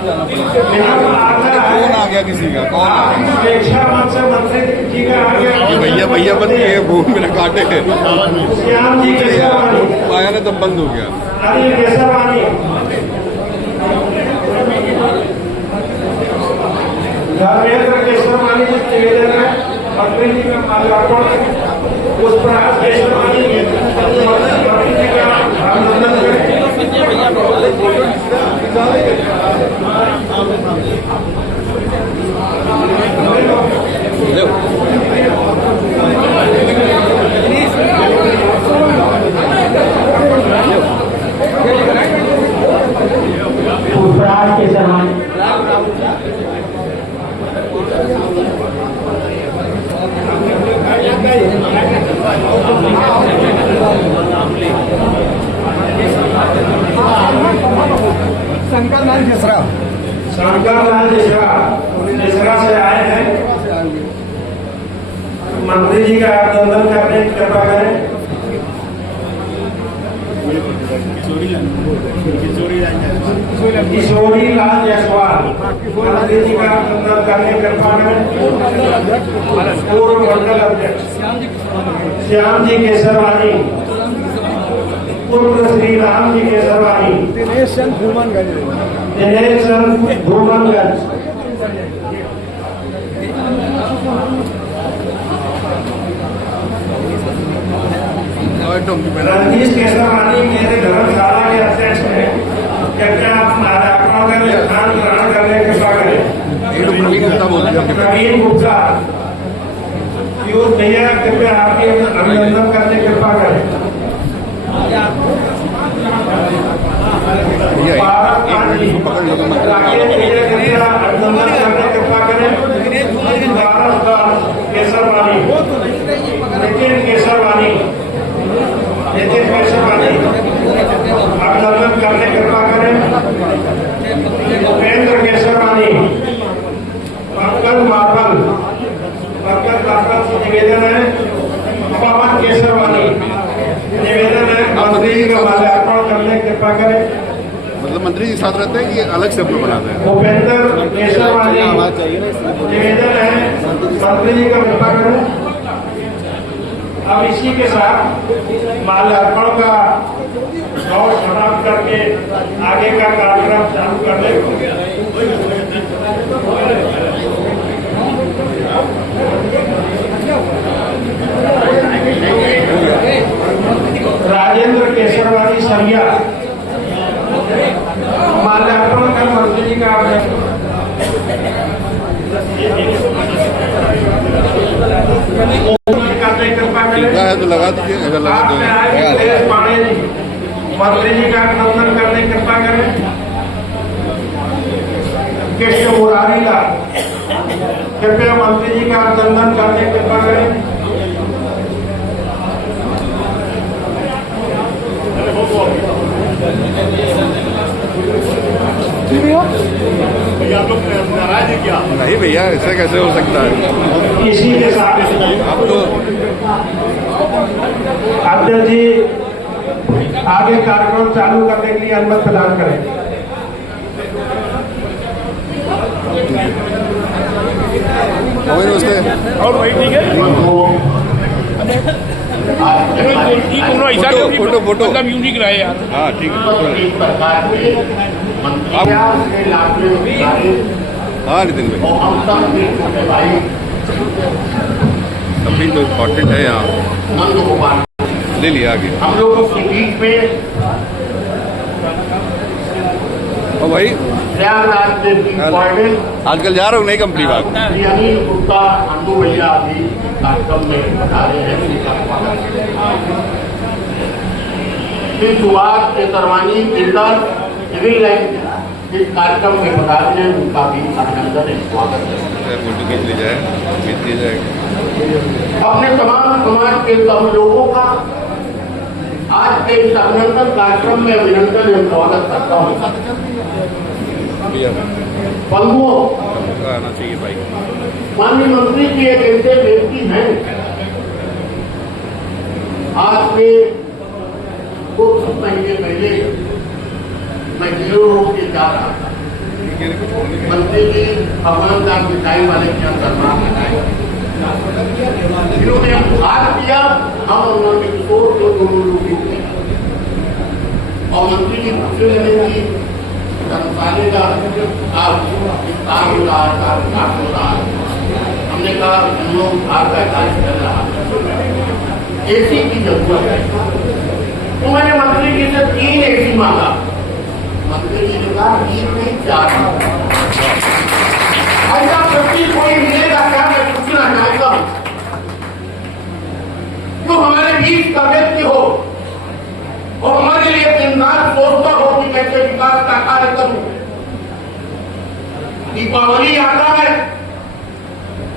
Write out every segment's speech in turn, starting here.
कौन आ गया किसी का? कौन आ गया? भैया भैया बंद किए, फोन मेरा काटे आया ना तब बंद हो गया। धर्मेंद्र केशवानी जी निवेदन है मंत्री जी का माल्यार्पण उस पर आज केशवानी मंत्री जी का अभिनंदन करें। पुष्पराज केशवानी शंकर लाल जसरा से आए हैं। मंत्री जी का अभिनंदन करने की कृपा करें। किशोरी लाल जायसवाल मंत्री जी का अभिनंदन करने की कृपा करें। पूर्व मंडल अध्यक्ष श्याम जी केसरवानी, पुत्र श्री राम जी केसरवानी, दिनेश चंद भूमनगंज, रंजीत केसरवानी मेरे धर्मशाला के अध्यक्ष हैं। कृपया आप माल्यार्पण कर स्थान ग्रहण करने की कृपा करें। प्रवीण गुप्ता भैया कृपया आपके अभिनंदन करने की कृपा करें। अभिनंदन करने की कृपा करें। केसरवानी नितिन केसरवानी अभिनंदन करने की कृपा करें। उपेंद्र केसरवानी, पंकज मार्बल से निवेदन है। पवन केसरवानी निवेदन है मंत्री जी का माल्यार्पण करने की कृपा करें। मतलब मंत्री जी साथ रहते हैं कि अलग से अपना बनाते हैं? उपेंद्र केसरवानी निवेदन है मंत्री जी का कृपा करें। अब इसी के साथ माल्यार्पण का दौर समाप्त करके आगे का कार्यक्रम चालू कर देंगे। राजेंद्र केसरवानी सरिया माल्यार्पण का मंत्री जी का है तो लगा दीजिए। अगर लगा तो मंत्री जी का अभिनंदन करने की कृपा करें। कृष्ण मुरारी लाल कृपया मंत्री जी का अभिनंदन करने की कृपा करें। नाराज है क्या? नहीं भैया, ऐसा कैसे हो सकता है? इसी के साथ अब तो अध्यक्ष जी आगे कार्यक्रम चालू करने के लिए अनुमति प्रदान करें। और वही ठीक है। फोटो मतलब यूनिक रहे यार। हाँ ठीक है। हाँ नितिन भाई, अभी तो इम्पोर्टेंट है यहाँ, ले लिया आगे। हम लोगों के बीच में और भाई प्रयागराज से आजकल जा रहा हूँ, नहीं कंपनी बात। अनिल गुप्ता अंडू भैया अभी कार्यक्रम में बता रहे हैं। Shri Subhash Kesarwani builder civil line इस कार्यक्रम में बता रहे हैं, उनका भी अभिनंदन है, स्वागत है। फोटो खींच ली जाए, खींच ली जाएगी। अपने तमाम समाज के सब लोगों का आज के इस अभिनंदन कार्यक्रम में अभिनंदन एवं स्वागत करता हूँ। बंधुओं, आना चाहिए भाई। माननीय मंत्री जी एक ऐसे व्यक्ति हैं, आज से 2 महीने पहले मैं जिलो रोड के जा रहा था। मंत्री जी भगवान दास मिठाई वाले के अंदर नाम लगाए, जिन्होंने उद्धार किया, हम उन्होंने किशोर जो दोनों लोग थे। और मंत्री जी पूछे लगे कि धर्मशाले का आप विस्तार हो रहा है, विकास हो रहा है। हमने कहा हम लोग उद्धार का कार्य कर रहा है, एसी की जरूरत है। तो मैंने मंत्री जी से 3 एसी मांगा। मंत्री जी ने कहा 3 नहीं 4। ऐसा प्रति कोई मिलेगा क्या, मैं पूछना चाहता हूं। जो हमारे बीच का व्यक्ति हो और हमारे लिए दिन रात सोचता हो कि कैसे विकास का कार्य करूं। दीपावली आता है,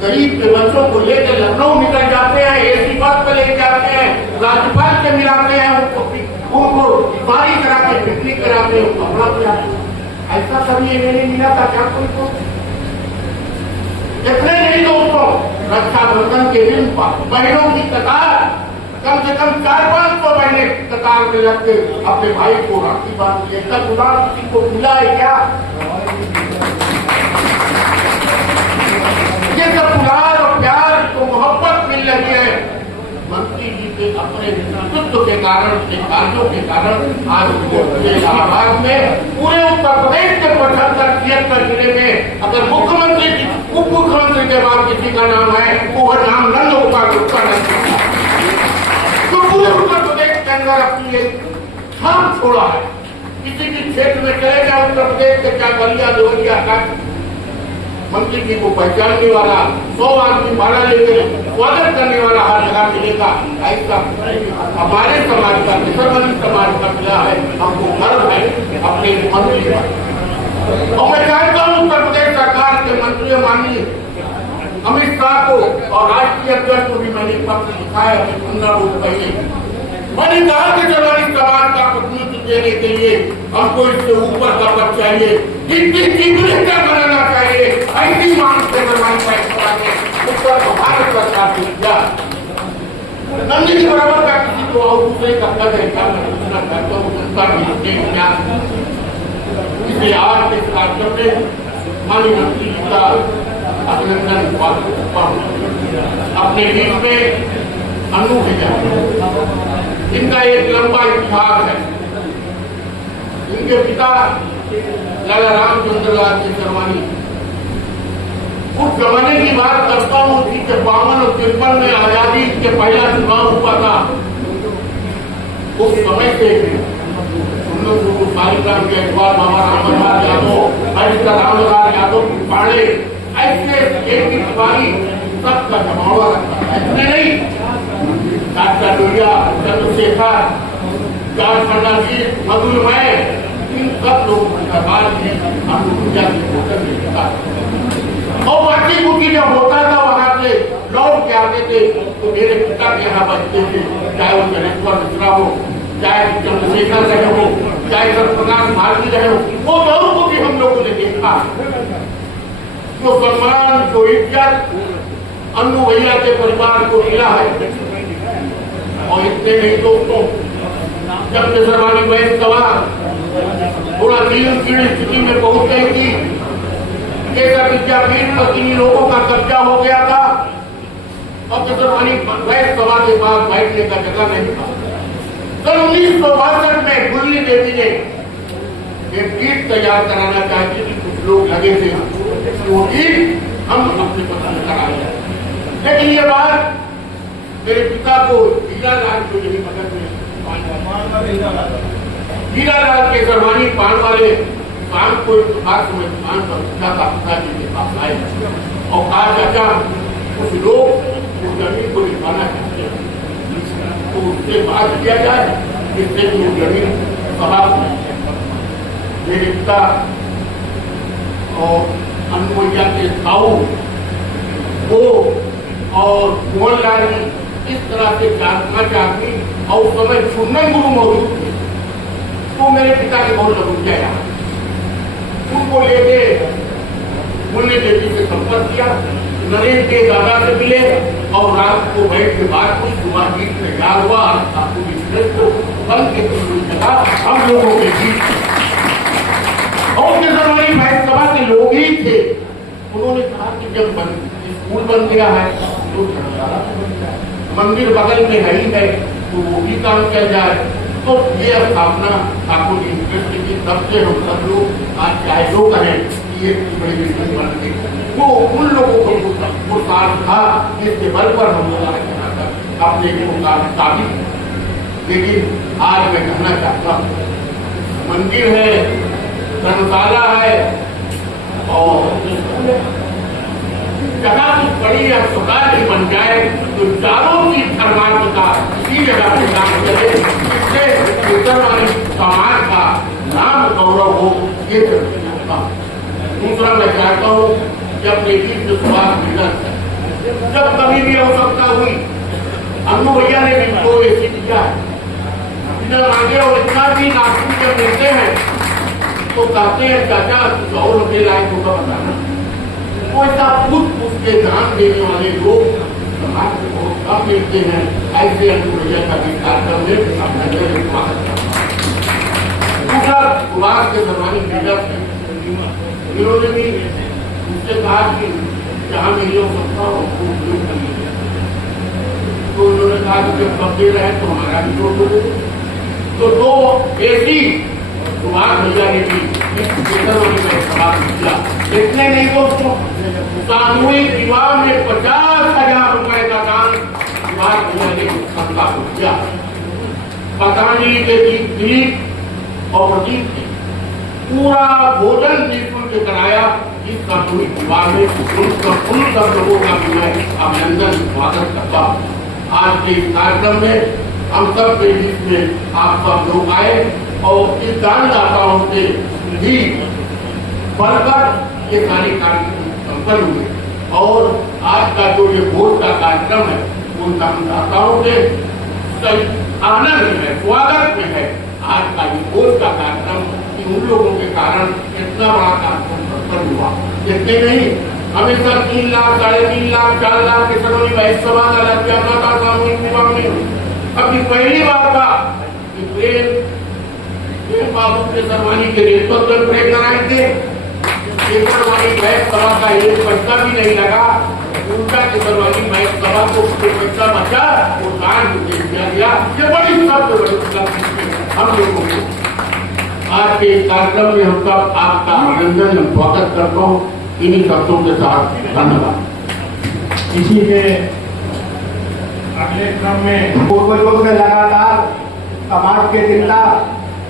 गरीब के बच्चों को लेकर लखनऊ निकल जाते हैं, एसी बस पे लेके जाते हैं, राज्यपाल से मिलाते हैं, उनको बारी करा के पिकनिक कराते हैं, कपड़ा पिलाते। ऐसा कभी नहीं मिला था क्या कोई को? इतने नहीं दोस्तों, रक्षाबंधन के दिन बहनों की कतार, कम से कम 400-500 बहने कतार में लग के अपने भाई को राखी बांधती है। कल उदास किसी को मिला है क्या? ये सब दुलार और प्यार तो मोहब्बत मिल रही है मंत्री जी के अपने नेतृत्व के कारण, के कार्यों के कारण। आज पूरे इलाहाबाद में, पूरे उत्तर प्रदेश के 75-76 जिले में अगर मुख्यमंत्री उप मुख्यमंत्री के बाद किसी का नाम है तो वह नाम नंद गोपाल गुप्ता नहीं, तो पूरे उत्तर प्रदेश के अंदर अपनी एक छाप छोड़ा है। किसी भी क्षेत्र में चले जाए उत्तर प्रदेश के, क्या गलिया देवरिया का मंत्री जी को पहचानने वाला 100 आदमी माला लेकर स्वागत करने वाला हर जगह मिलेगा। ऐसा हमारे समाज का, मुसलमान समाज का मिला है। हमको गर्व है अपने मंत्री पर। और मैं चाहता हूँ उत्तर प्रदेश सरकार के मंत्री माननीय अमित शाह को और राष्ट्रीय अध्यक्ष को भी मैंने पत्र लिखा है अभी 15 रोज पहले। मैंने कहा कि समाज का प्रतिनिधित्व देने के लिए हमको इससे ऊपर का पद चाहिए, इतनी चीजें बनाना चाहिए। ऐसी मांग से ऊपर भारत सरकार की दिया नंदी के बराबर का किसी को और दूसरे का पद है क्या? मैं पूछना चाहता हूँ जनता की क्या इसे आज के कार्यक्रम में माननीय मंत्री जी का अभिनंदन अपने बीच में अनु भेजा। इनका एक लंबा इतिहास है। इनके पिता लाला रामचंद्र लाल के सरवानी, उस जमाने की बात करता हूँ कि 52 और 53 में आजादी के पहला चुनाव हुआ था। उस समय से सालिग्राम के अखबार बाबा रामलाल यादव, हरिता रामलाल यादव पाड़े, ऐसे एक तिवारी सबका जमावा रखता है। इसमें नहीं डॉक्टर लोहिया, चंद्रशेखर, जॉर्ज फर्नांडिस, मधुमय, इन सब लोगों का बाद में हम पूजा की होटल में होता और बाकी कुछ जब होता था वहां से लौट के आते थे तो मेरे पिता के यहाँ बचते थे, चाहे वो जनेश्वर मिश्रा हो, चाहे चंद्रशेखर रहे हो, चाहे सर्वप्रकाश भारती रहे हो, वो लोगों को भी हम लोगों ने देखा। जो सम्मान, जो इज्जत अन्नू भैया के परिवार को मिला है। और इतने नहीं दोस्तों, जब केसरवानी बहन सभा थोड़ा दीन स्थिति में पहुंच गई थी, केसर विद्यापीठ पर किन्हीं लोगों का कब्जा हो गया था और केसरवानी बहन सभा के पास बैठने का जगह नहीं था। सन 1962 में गुरली देवी ने एक गीत तैयार कराना चाहती थी, कुछ लोग लगे थे वो गीत हम अपने पसंद करा लिया। लेकिन ये बात मेरे पिता को हीरालाल को यही मदद में हीरालाल के सरवानी पान वाले शाम को खास में दुकान पर पिता का पिताजी के पास आए और कहा चाचा कुछ लोग उस जमीन को निभाना चाहते हैं तो उससे बात किया जाए जिससे कि वो जमीन समाप्त। मेरे पिता और अनुमैया के ताऊ वो और मोहनलाल जी इस तरह से 4-5 आदमी और उस समय सुनन गुरु मौजूद थे तो मेरे पिता के बहुत लगुन गया। उनको लेके मुन्ने देवी से संपर्क किया, नरेंद्र के दादा से मिले और रात को बैठ के बात हुई। सुबह गीत तैयार हुआ, आपको बंद के जगह हम लोगों के गीत और के जमाने में सभा योगी थे, उन्होंने कहा कि जब स्कूल बन गया है तो धर्मशाला मंदिर बगल में है ही है, तो वो भी काम चल जाए। तो ये स्थापना ठाकुर जी कृष्ण की, तब से हम सब लोग आज चाहे जो करें कि ये बड़ी बिल्डिंग बन गई, वो उन लोगों को पुरस्कार था जिसके बल पर हम लोग आज यहाँ तक अपने को साबित है। लेकिन आज मैं कहना चाहता हूँ, मंदिर है, धर्मशाला है और जगह कुछ बड़ी अस्पताल भी बन जाए तो चारों की धर्मार्थता इसी जगह से काम चले, जिससे मुसलमान समाज का नाम गौरव हो। ये चाहता हूँ। दूसरा मैं चाहता हूँ कि अपने बीच विश्वास मिलत जब कभी भी आवश्यकता हुई, अन्नू भैया ने भी तो ऐसी किया इधर आगे, और इतना भी नागरिक जब मिलते हैं तो कहते हैं चाचा 100 रुपये लायक होगा बताना। वो ऐसा पूछ के ध्यान देने वाले लोग समाज को बहुत कम मिलते हैं। ऐसे अन्नू भैया का भी कार्यक्रम में दूसरा सुभाष के जमाने लीडर थे, इन्होंने भी उससे कहा कि जहाँ मेरी आवश्यकता हो उपयोग करिए, तो उन्होंने कहा कि जब कब्जे रहे तो हमारा भी जोड़ दो। तो दो ऐसी सुभाष भैया ने भी सवाल किया। इतने नहीं दोस्तों, सामूहिक विवाह में 50,000 रुपए का दान सुभाष भैया ने सबका किया। पतंजलि के दीप और प्रदीप ने पूरा भोजन निःशुल्क कराया। इस सामूहिक विवाह में उन सब लोगों का भी मैं अभिनंदन स्वागत करता हूँ। आज के इस कार्यक्रम में हम सब के बीच में आप सब लोग आए और इस दानदाताओं से भी बढ़कर ये सारे कार्यक्रम संपन्न हुए। और आज का जो ये भोज का कार्यक्रम है, उन दानदाताओं के आनंद में, स्वागत में है आज का ये भोज का कार्यक्रम। उन लोगों के कारण इतना बड़ा कार्यक्रम संपन्न हुआ। इतने नहीं, हमें सब 3 लाख, 3.5 लाख, 4 लाख के सरोनी में सभा का लग जाना था सामूहिक विवाह में। अभी पहली बार था कि प्रेम बाबू के सरवानी के रेशम पर प्रेम कराए थे। सरवानी बहस सभा का एक पैसा भी नहीं लगा। उनका के सरवानी बहस सभा को पैसा बचा वो दान दिया गया। ये बड़ी सब हम लोगों को आज के कार्यक्रम में हम सब आपका अभिनंदन स्वागत करता हूँ। इन्हीं शब्दों के साथ धन्यवाद। इसी के अगले क्रम में पूर्वजों से लगातार समाज की चिंता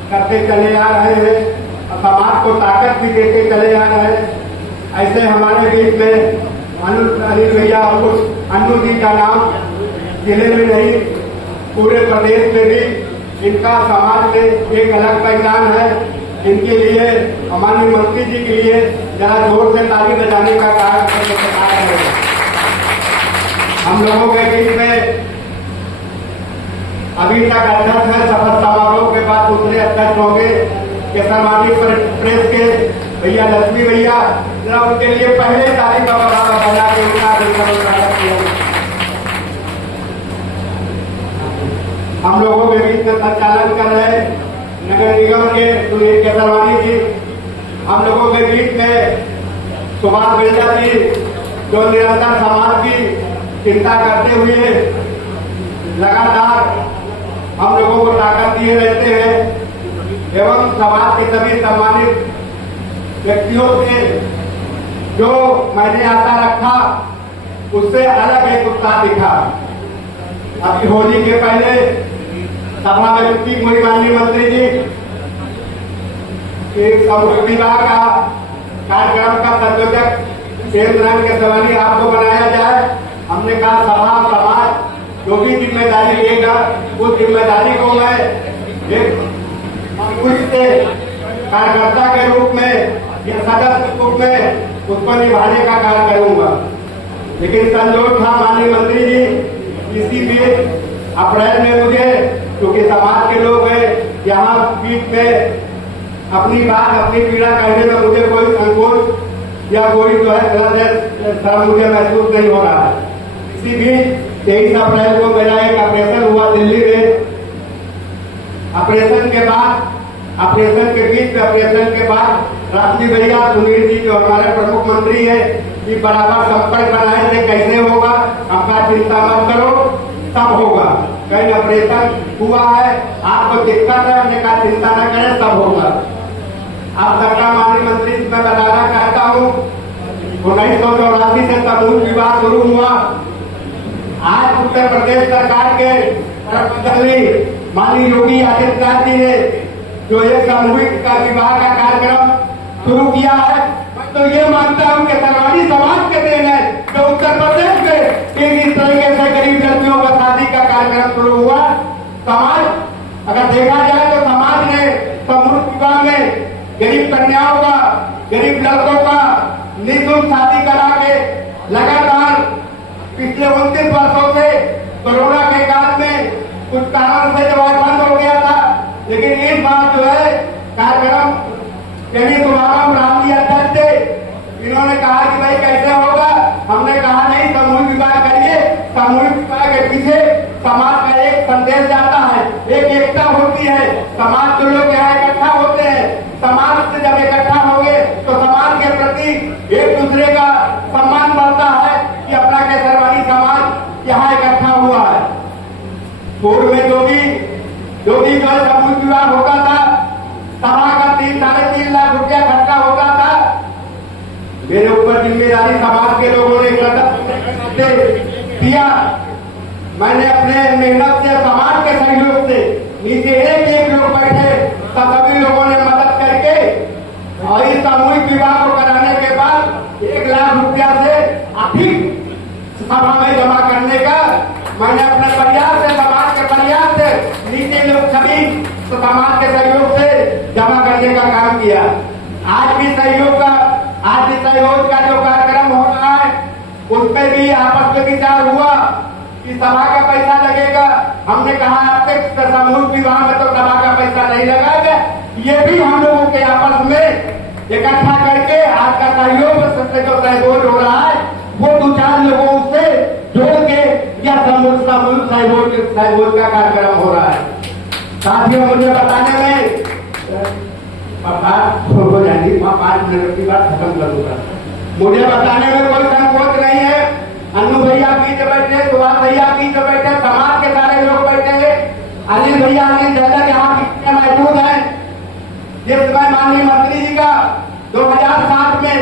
करते चले आ रहे हैं और समाज को ताकत भी देते चले आ रहे हैं। ऐसे हमारे बीच में अनिल भैया और कुछ अन्नू जी का नाम जिले में नहीं पूरे प्रदेश में भी इनका समाज में एक अलग पहचान है। इनके लिए हमारे मंत्री जी के लिए जरा जोर से ताली बजाने का कार्य करें। हम लोगों के बीच में अभी तक अध्यक्ष है, शपथ समारोह के बाद दूसरे अध्यक्ष होंगे केसरवानी प्रेस के भैया लक्ष्मी भैया, जरा उनके लिए पहले ताली का बराबर बजा के उनका स्वागत किया। हम लोगों के बीच में संचालन कर रहे नगर निगम के सुनील केसरवानी जी, हम लोगों के बीच में सुभाष बिरला जी, जो निरंतर समाज की चिंता करते हुए लगातार हम लोगों को ताकत दिए रहते हैं एवं समाज के सभी सम्मानित व्यक्तियों से जो मैंने आशा रखा उससे अलग एक उत्साह दिखा। अभी होली के पहले सभा में चुकी हुई माननीय मंत्री जी एक संस्कृति विभाग का कार्यक्रम का संयोजक केंद्र के सवाली आपको बनाया जाए। हमने कहा सभा समाज जो भी जिम्मेदारी लेगा उस जिम्मेदारी को मैं एक कार्यकर्ता के रूप में या सदस्य के रूप में उसको निभाने का कार्य करूंगा। लेकिन संजोग था माननीय मंत्री जी, इसी बीच अप्रैल में मुझे क्योंकि समाज के लोग हैं यहाँ बीच में अपनी बात अपनी पीड़ा कहने में मुझे कोई संकोच या कोई जो है गलत मुझे महसूस नहीं हो रहा है। इसी बीच 23 अप्रैल को मेरा एक ऑपरेशन हुआ दिल्ली में। ऑपरेशन के बाद ऑपरेशन के बीच में, ऑपरेशन के बाद राष्ट्रीय भैया सुनील जी जो हमारे प्रमुख मंत्री है, कि बराबर संपर्क बनाए थे, कैसे होगा, आपका चिंता मत करो, सब होगा। कहीं ऑपरेशन हुआ है, आपको दिक्कत है, हमने कहा चिंता न करें, सब होगा। आप सरकार माननीय मंत्री मैं बताना चाहता हूँ, 1984 से समूह विवाह शुरू हुआ। आज उत्तर प्रदेश सरकार के माननीय योगी आदित्यनाथ जी ने जो एक सामूहिक का विवाह का कार्यक्रम शुरू किया है, तो ये मानता हूँ कि सरवानी समाज के देन है जो उत्तर प्रदेश में एक इस तरीके से गरीब लड़कियों का शादी का कार्यक्रम शुरू हुआ। समाज अगर देखा जाए तो समाज ने समूह विवाह में गरीब कन्याओं का, गरीब लड़कों का निःशुल्क शादी करा के लगातार पिछले 29 वर्षों से कोरोना के काल में कुछ कारण से जवाब बंद हो गया था, लेकिन इस बार जो है कार्यक्रम शुभारंभ राम जी अध्यक्ष थे, इन्होंने कहा कि भाई कैसे होगा। हमने कहा नहीं, सामूहिक विवाह करिए। सामूहिक विवाह के पीछे समाज का एक संदेश जाता है, एक एकता होती है। समाज के लोग यहाँ इकट्ठा होते हैं, समाज से जब इकट्ठा होंगे तो समाज के प्रति एक दूसरे का सम्मान बढ़ता है कि अपना केसरवानी समाज यहाँ इकट्ठा हुआ है। पूर्व में जो भी सामूहिक विवाह होता था, सभा का 3-3.5 लाख रुपया खर्चा होता था। मेरे ऊपर जिम्मेदारी समाज के लोगों ने दिया, मैंने अपने मेहनत से, समाज के सहयोग से, नीचे एक लोग बैठे, सभी लोगों ने मदद करके और इस सामूहिक विवाह को कराने के बाद 1 लाख रुपया से अधिक सभा में जमा करने का मैंने अपने प्रयास से, समाज के प्रयास से, नीचे लोग सभी समाज के सहयोग से जमा करने का काम किया। आज भी सहयोग का जो कार्यक्रम हो रहा है, उसमें भी आपस में विचार हुआ कि सभा का पैसा लगेगा। हमने कहा आपके सामूहिक विवाह में तो सभा का पैसा नहीं लगाएगा, ये भी हम लोगों के आपस में इकट्ठा करके आज का सहयोग से जो सहयोग हो रहा है, वो 2-4 लोगों से जोड़ के या सामूहिक सहयोग का कार्यक्रम हो रहा है। साथियों, मुझे बताने में बात हो जाएगी, 5 मिनट की बात खत्म करूंगा। मुझे बताने में कोई संकोच नहीं है। अन्नू भैया पीछे बैठे, सुभाष भैया पीछे बैठे, समाज के सारे लोग बैठे हैं, अनिल भैया, अनिल जैसा यहाँ पीछे मौजूद है। जिस समय माननीय मंत्री जी का 2007 में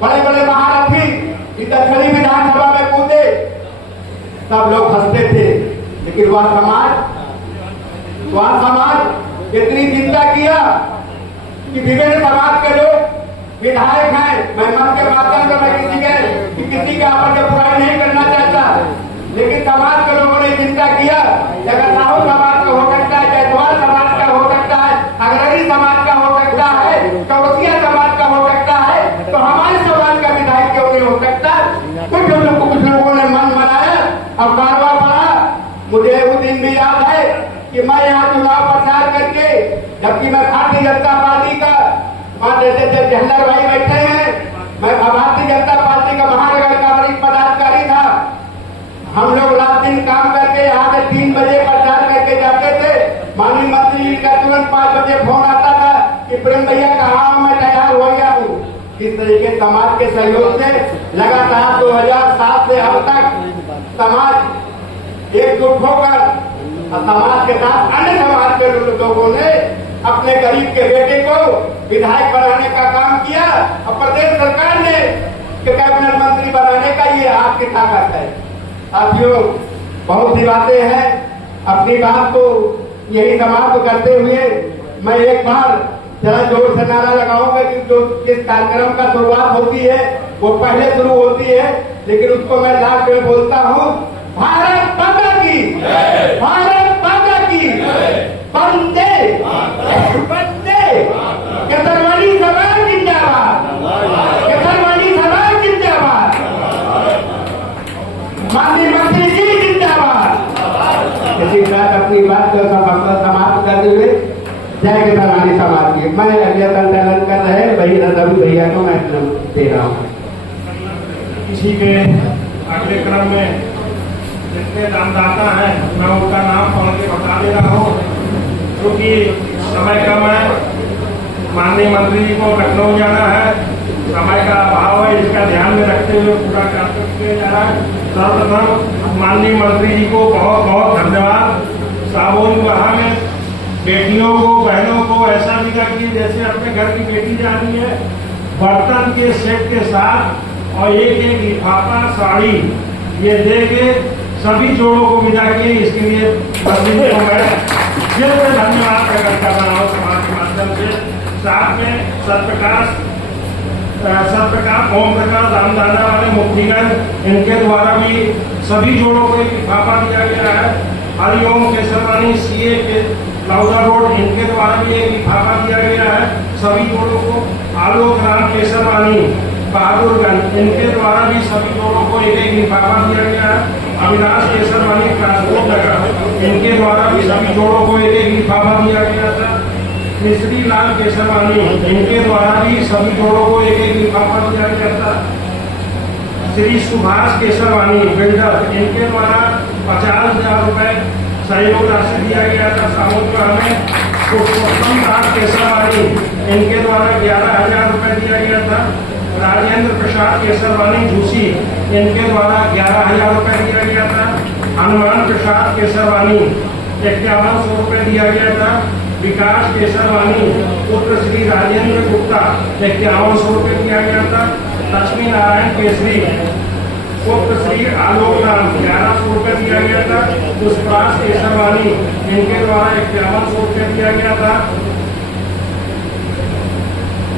बड़े बड़े महारथी इस दक्षिणी विधानसभा में कूदे, सब लोग हंसते थे, लेकिन वह समाज इतनी चिंता किया कि विभिन्न समाज के लोग विधायक हैं। मैं मन के माध्यम से मैं किसी का आपस में बुराई नहीं करना चाहता, लेकिन समाज के लोगों ने चिंता किया कि अगर साहू समाज का हो सकता है, जयसवाल समाज का हो सकता है, अग्रणी समाज का हो सकता है, चौरसिया समाज का हो सकता है, तो हमारे समाज का विधायक क्यों नहीं हो सकता। कुछ लोगों ने मन बनाया, अब कारवा पड़ा। मुझे वो दिन भी याद है कि मैं यहाँ चुनाव प्रचार करके, जबकि मैं भारतीय जनता पार्टी का जहलर भाई बैठे हैं, मैं भारतीय जनता पार्टी का महानगर का वरिष्ठ पदाधिकारी था। हम लोग रात दिन काम करके यहाँ से 3 बजे प्रचार करके जाते थे। माननीय मंत्री जी का तुरंत 5 बजे फोन आता था कि प्रेम भैया कहाँ, मैं तैयार हो गया हूँ। इस तरीके समाज के सहयोग से लगातार 2007 से अब तक समाज एकजुट होकर समाज के साथ अन्य समाज के लोगों ने अपने गरीब के बेटे को विधायक बनाने का काम किया और प्रदेश सरकार ने कैबिनेट मंत्री बनाने का ये आपकी ताकत है। साथियों, बहुत सी बातें हैं, अपनी बात को यही समाप्त करते हुए मैं एक बार जरा जोर से नारा लगाऊंगा कि जो जिस कार्यक्रम का शुरुआत होती है वो पहले शुरू होती है, लेकिन उसको मैं लास्ट में बोलता हूँ, भारत माता की, भारत माता की, वंदे वंदे, केसरवानी समाज जिंदाबाद, केसरवानी समाज जिंदाबाद, माननीय मंत्री जी जिंदाबाद। इसी बात अपनी बात को समाप्त करते हुए जय केसरवानी समाज की मैं अगले संचालन कर रहे वही रवि भैया को मैं दे रहा हूँ। इसी के अगले क्रम में जितने दानदाता हैं मैं उनका नाम पढ़ के बता दे रहा हूँ, क्योंकि समय कम है, माननीय मंत्री जी को लखनऊ जाना है, समय का अभाव है, इसका ध्यान में रखते हुए पूरा कार्य किया जा रहा है। सर्वप्रथम माननीय मंत्री जी को बहुत बहुत धन्यवाद। साबुन विवाह में बेटियों को, बहनों को ऐसा दिखा कि जैसे अपने घर की बेटी जा रही है, बर्तन के सेट के साथ और एक एक लिफाफा साड़ी ये दे के सभी जोड़ों को विदा किए। इसके लिए मंत्री को मैं दिल से धन्यवाद प्रकट कर रहा हूँ समाज के माध्यम से। साथ में सत्यप्रकाश ओम प्रकाश रामदाना वाले मुफ्तीगंज, इनके द्वारा भी सभी जोड़ों को एक लिफाफा दिया गया है। हरिओम केसरवानी सीए के लाउदा रोड, इनके द्वारा भी एक लिफाफा दिया गया है सभी जोड़ों को। आलोक राम केसरवानी बहादुरगंज, इनके द्वारा भी सभी जोड़ों को एक एक लिफाफा दिया गया है। अविनाश केसरवानी ट्रांसपोर्ट नगर, इनके द्वारा भी सभी जोड़ों को एक एक लिफाफा दिया गया था। मिश्री लाल केसरवानी, इनके द्वारा भी सभी जोड़ों को एक एक लिफाफा दिया गया था। श्री सुभाष केसरवानी बिल्डर, इनके द्वारा 50,000 रुपए सहयोग राशि दिया गया था सामूहिक में। पुरुषोत्तम दास केसरवानी, इनके द्वारा 11,000 रुपए दिया गया था। राजेंद्र प्रसाद केसरवानी झूसी, इनके द्वारा 11,000 रुपए दिया गया था। हनुमान प्रसाद केसरवानी 5100 रुपए दिया गया था। विकास केसरवानी पुत्र श्री राजेंद्र गुप्ता 5100 रुपए दिया गया था। लक्ष्मी नारायण केसरी पुत्र श्री आलोक राम 1100 रुपए दिया गया था। पुष्पराज केसरवानी, इनके द्वारा 5100 रुपए दिया गया था।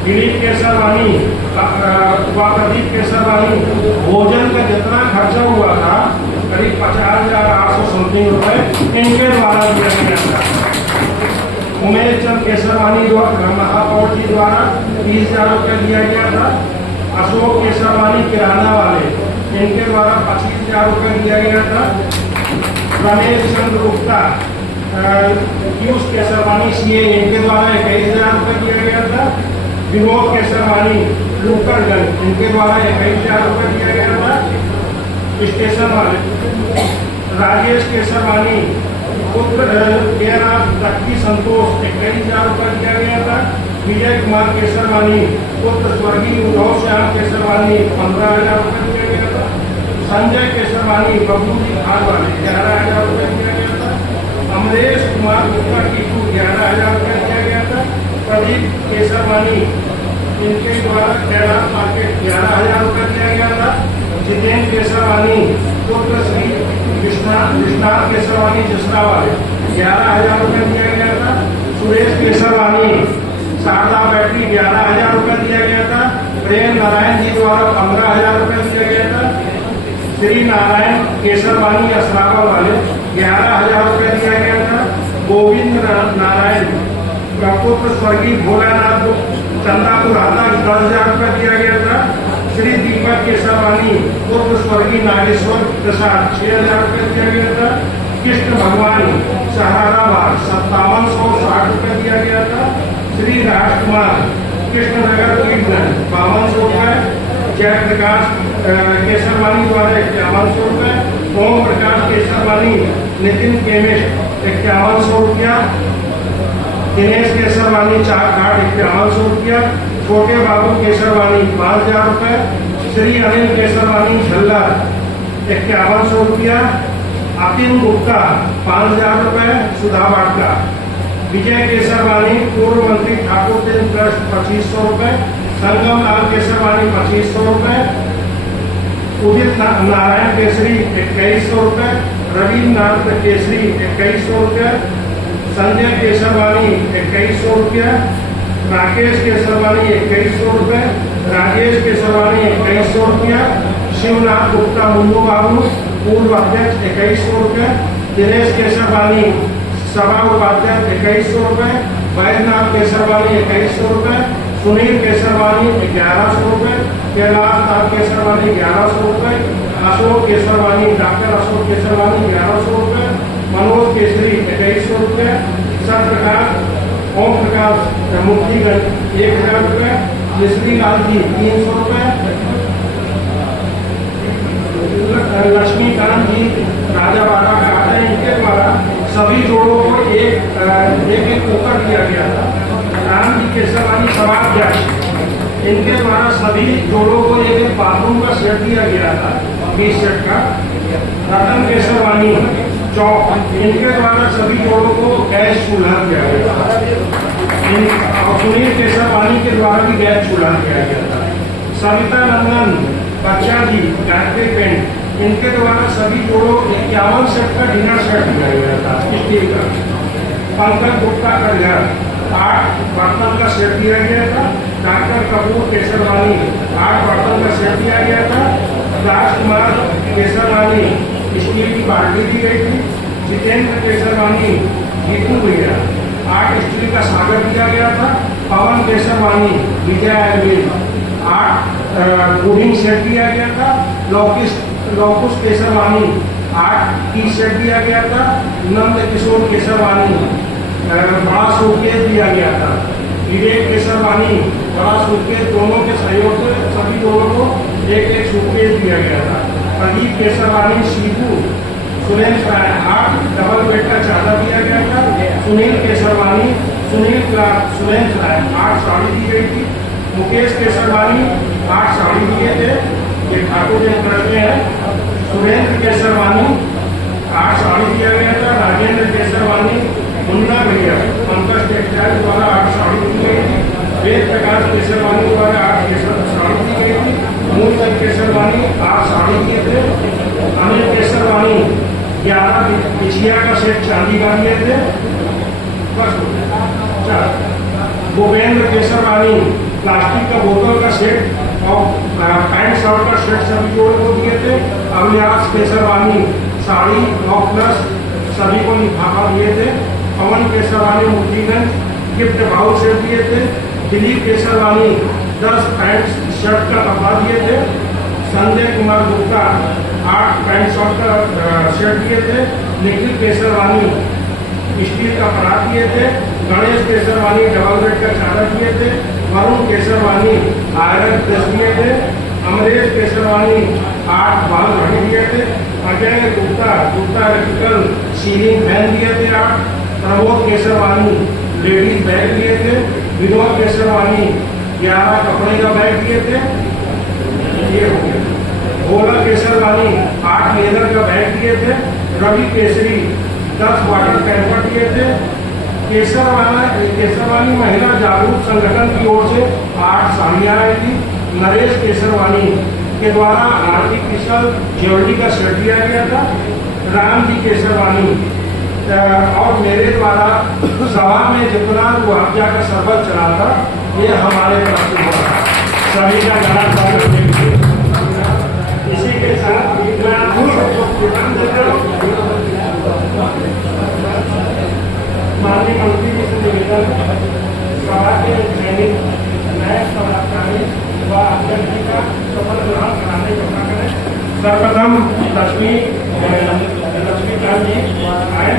दिलीप केसरवानी व प्रदीप केसरवानी, भोजन का जितना खर्चा हुआ था करीब 50,800 समथिंग रुपए इनके द्वारा दिया गया था। उमेश चंद केसरवानी महापौर जी द्वारा 30,000 रुपये दिया गया था। अशोक केसरवानी किराना वाले, इनके द्वारा 25,000 रुपये दिया गया था। रमेश चंद्र गुप्ता पीयूष केसरवानी सीए, इनके द्वारा 21,000 रुपये दिया गया था। विनोद केसरवानी लूकरगंज, इनके द्वारा 21,000 रुपये दिया गया था। स्टेशन वाले राजेश केसरवानी पुत्र तक्की संतोष 21,000 रुपये दिया गया था। विजय कुमार केसरवानी पुत्र स्वर्गीय उद्धव श्याम केसरवानी 15,000 रुपये दिया गया था। संजय केसरवानी बबलू जी खान वाले 11,000 रुपये दिया गया था। अमरेश कुमार गुप्ता टीकू 11,000 रुपये दिया गया था। प्रदीप केसरवानी, इनके द्वारा कैलाश मार्केट 11,000 रुपये दिया गया था। जितेंद्र केसरवानी पुत्र श्री विश्वनाथ केसरवानी जिसरा वाले 11,000 रुपये दिया गया था। सुरेश केसरवानी शारदा बैटरी 11,000 रुपये दिया गया था। प्रेम नारायण जी द्वारा 15,000 रुपये दिया गया था। श्री नारायण केसरवानी असरावा वाले 11,000 रुपये दिया गया था। गोविंद नारायण पुत्र स्वर्गीय भोलानाथ चंदापुर हाथा 10,000 रुपये दिया गया था। श्री दीपक केसरवानी पुत्र स्वर्गीय नागेश्वर प्रसाद 6,000 रुपये दिया गया था। कृष्ण भगवान सहाराबाद 5760 रुपये दिया गया था। श्री राजकुमार कृष्णनगर कीर्तन 5200 रुपये। जयप्रकाश केसरवानी द्वारा 5100 रुपये। ओम प्रकाश केसरवानी नितिन केमिस्ट 5100 रुपया। दिनेश केसरवानी चार घाट 5100 रुपया। छोटे बाबू केसरवानी 5,000 रुपये। श्री अनिल केसरवानी झल्लर 5100 रुपया। अतिम गुप्ता 5,000 रुपये सुधा वाटका। विजय केसरवानी पूर्व मंत्री ठाकुर दिन ट्रस्ट 2500 रुपये। संगम लाल केसरवानी 2500 रुपये। उदित नारायण केसरी 2100 रुपये। रविन्द्रनाथ केसरी 2100 रुपये। संजय केसरवानी 2100 रुपया। राकेश केसरवानी 2100 रुपये। राजेश केसरवानी 2100 रुपया। शिवनाथ गुप्ता मुन्नू बाबू पूर्व अध्यक्ष 2100 रुपये। दिनेश केसरवानी सभा उपाध्यक्ष 2100 रुपये। वैद्यनाथ केसरवानी 2100 रुपये। सुनील केसरवानी 1100 रुपये। कैलाश नाथ केसरवानी 1100 रुपये। अशोक केसरवानी डॉक्टर अशोक केसरवानी 1100 रुपये। मनोज केसरी 2100 रुपये। सत्यप्रकाश ओम प्रकाश मुफ्तीगंज 1,000 रुपये। मिश्री लाल जी 300 रुपये। लक्ष्मीकांत जी राजावाड़ा का आता है, इनके द्वारा सभी जोड़ों को एक उत्तर दिया गया था। राम जी केसरवानी समाज इनके द्वारा सभी जोड़ों को एक बाथरूम का सेट दिया गया था, 20 सेट का। रतन केसरवानी चौक इनके द्वारा सभी जोड़ों को गैस चूल्हा दिया गया था। और सुनील केसरवानी के द्वारा भी गैस चूल्हा दिया गया था। सविता नंदन बच्चा जी गायत्री पेंट इनके द्वारा सभी जोड़ों 51 सेट का डिनर सेट दिया गया था स्टील का। पंकज गुप्ता का घर 8 बर्तन का सेट दिया गया था। डॉक्टर कपूर केसरवानी 8 बर्तन का सेट दिया गया था। राजकुमार केसरवानी स्टील की बाल्टी दी गई थी। जितेंद्र केसरवानी जीतू भैया 8 स्टील का सागर दिया गया था। पवन केसरवानी विजय 8 कोडिंग सेट दिया गया था। लौकुश केसरवानी 8 टी सेट दिया गया था। नंद किशोर केसरवानी बड़ा सूटकेस दिया गया था। विवेक केसरवानी बड़ा सूटकेस दोनों के सहयोग से सभी दोनों को एक सूटकेस दिया गया था। प्रदीप केसरवानी शिबू सुरेंद्र राय 8 डबल बेड का चादर दिया गया था। सुनील केसरवानी सुरेंद्र राय 8 साड़ी दी गई थी। मुकेश केसरवानी 8 साड़ी दिए थे, ये ठाकुर जी करते हैं। सुरेंद्र केसरवानी 8 साड़ी दिया गया था। राजेंद्र केसरवानी मुन्ना भैया पंकज टेक्सटाइल द्वारा 8 साड़ी दी गई थी। वेद प्रकाश केसरवानी द्वारा 8 साड़ी दी गई थी। मूलचंद केसरवानी 8 साड़ी दिए थे। अनिल केसरवानी 11 बिछिया का सेट चांदी का दिए थे। बस भूपेंद्र केसरवानी प्लास्टिक का बोतल का सेट और पैंट शर्ट का सेट सभी जोड़ को दिए थे। अभिलाष केसरवानी साड़ी और प्लस सभी को लिफाफा दिए थे। Pawan Kesarwani Muftiganj gift bowl set दिए थे। दिलीप केसरवानी 10 पैंट शर्ट का कपड़ा दिए थे। संजय कुमार गुप्ता 8 पैंट शर्ट का सेट दिए थे। निखिल केसरवानी स्टील का परात दिए थे। गणेश केसरवानी डबल बेड का चादर दिए थे। वरुण केसरवानी आयरन प्रेस दिए थे। अमरेश केसरवानी 8 बाल घड़ी दिए थे। Ajay Gupta electrical ceiling fan दिए थे 8। प्रमोद केसरवानी लेडीज बैग दिए थे। विनोद केसरवानी 11 कपड़े का बैग दिए थे। ये हो गया। भोला केसरवानी 8 लेदर का बैग दिए थे। रवि केसरी 10 वाटर टैंकर दिए थे। केसरवानी महिला जागरूक संगठन की ओर से 8 साड़ियाँ आई थी। नरेश केसरवानी के द्वारा आर्टिफिशियल ज्वेलरी का सेट दिया गया था। राम जी केसरवानी और मेरे द्वारा सभा में जितना मुआवजा का शरबत चला था ये हमारे तरफ से हुआ सभी का गला करने के लिए। इसी के साथ मैं आपको सबको ध्यान देता हूँ। माननीय मंत्री जी से निवेदन सभा के सैनिक नए पदाधिकारी व अध्यक्ष जी का शपथ ग्रहण कराने का करें। सर्वप्रथम लक्ष्मीकांत जी आए।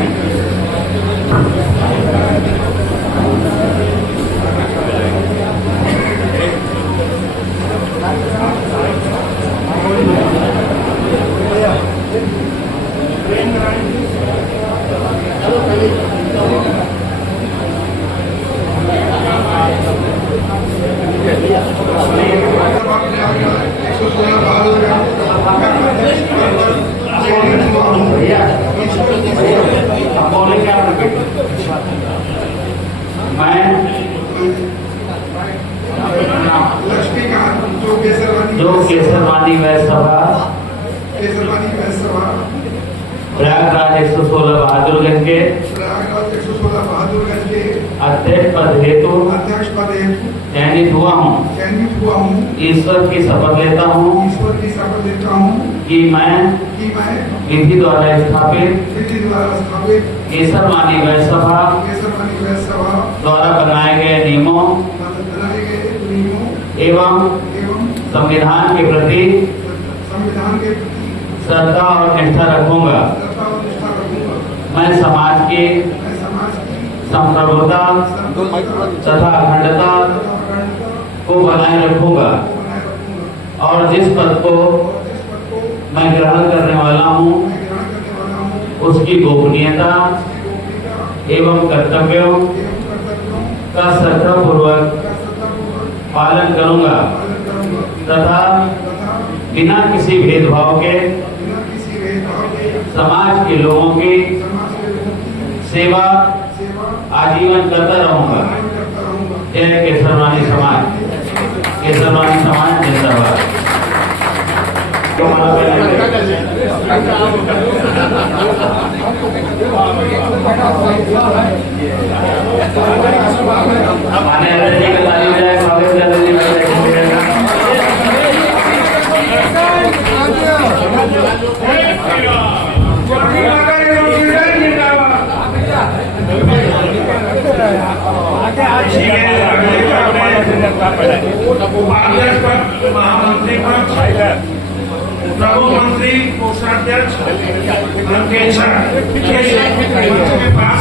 जो केसरवानी वैश्य सभा प्रयागराज 116 बहादुरगंज के अध्यक्ष पद हेतु चयनित हुआ हूँ। ईश्वर की शपथ लेता हूँ कि मैं विधि द्वारा स्थापित केसरवानी वैश्य सभा द्वारा बनाए गए नियमों एवं संविधान के प्रति श्रद्धा और निष्ठा रखूंगा। मैं समाज की संप्रभुता तथा अखंडता को बनाए रखूंगा और जिस पद को मैं ग्रहण करने वाला हूँ उसकी गोपनीयता एवं कर्तव्यों का श्रद्धापूर्वक पालन करूंगा तथा बिना किसी भेदभाव के समाज के लोगों की सेवा आजीवन करता रहूंगा। जय केसरवानी समाज। केसरवानी समाज जिंदाबाद। माने जी का ताली बजाए, स्वागत करते जी महामंत्री प्रभु मंत्री कोषाध्यक्ष के पास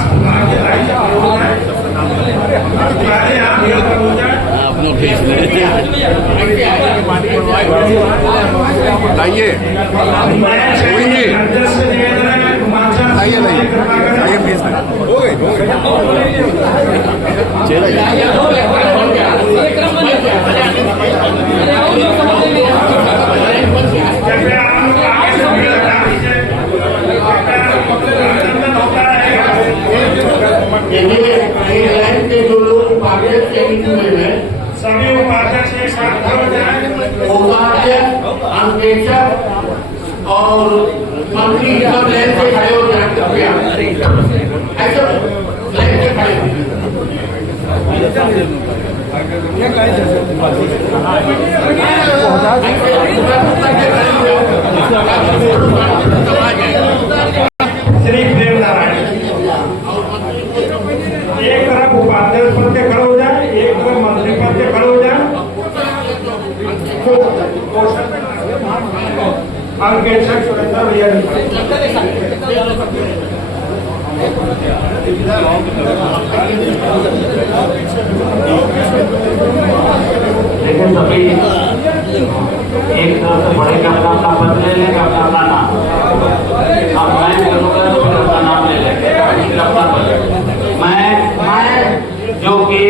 लाइए लाइए प्लीज। हो गई इंग्लैंड के जो लोग उपाध्यक्ष के नीचे में सभी उपाध्यक्ष एक साथ खड़े हो जाएं। उपाध्यक्ष, अंकेशक और मंत्री सब लाइन से खड़े हो जाए कृपया। ऐसे लाइन से खड़े श्री प्रेम नारायण एक तरफ उपाध्यक्ष पद के खड़े हो जाए, एक तरफ मंत्री पद के खड़े हो जाए। अंकेशक सुरेंद्र भैया लेकिन सभी एक तरह से बड़े का अपना पद ले लेंगे, अपना नाम। अब मैं करूँगा तो फिर अपना नाम ले लेंगे। मैं जो कि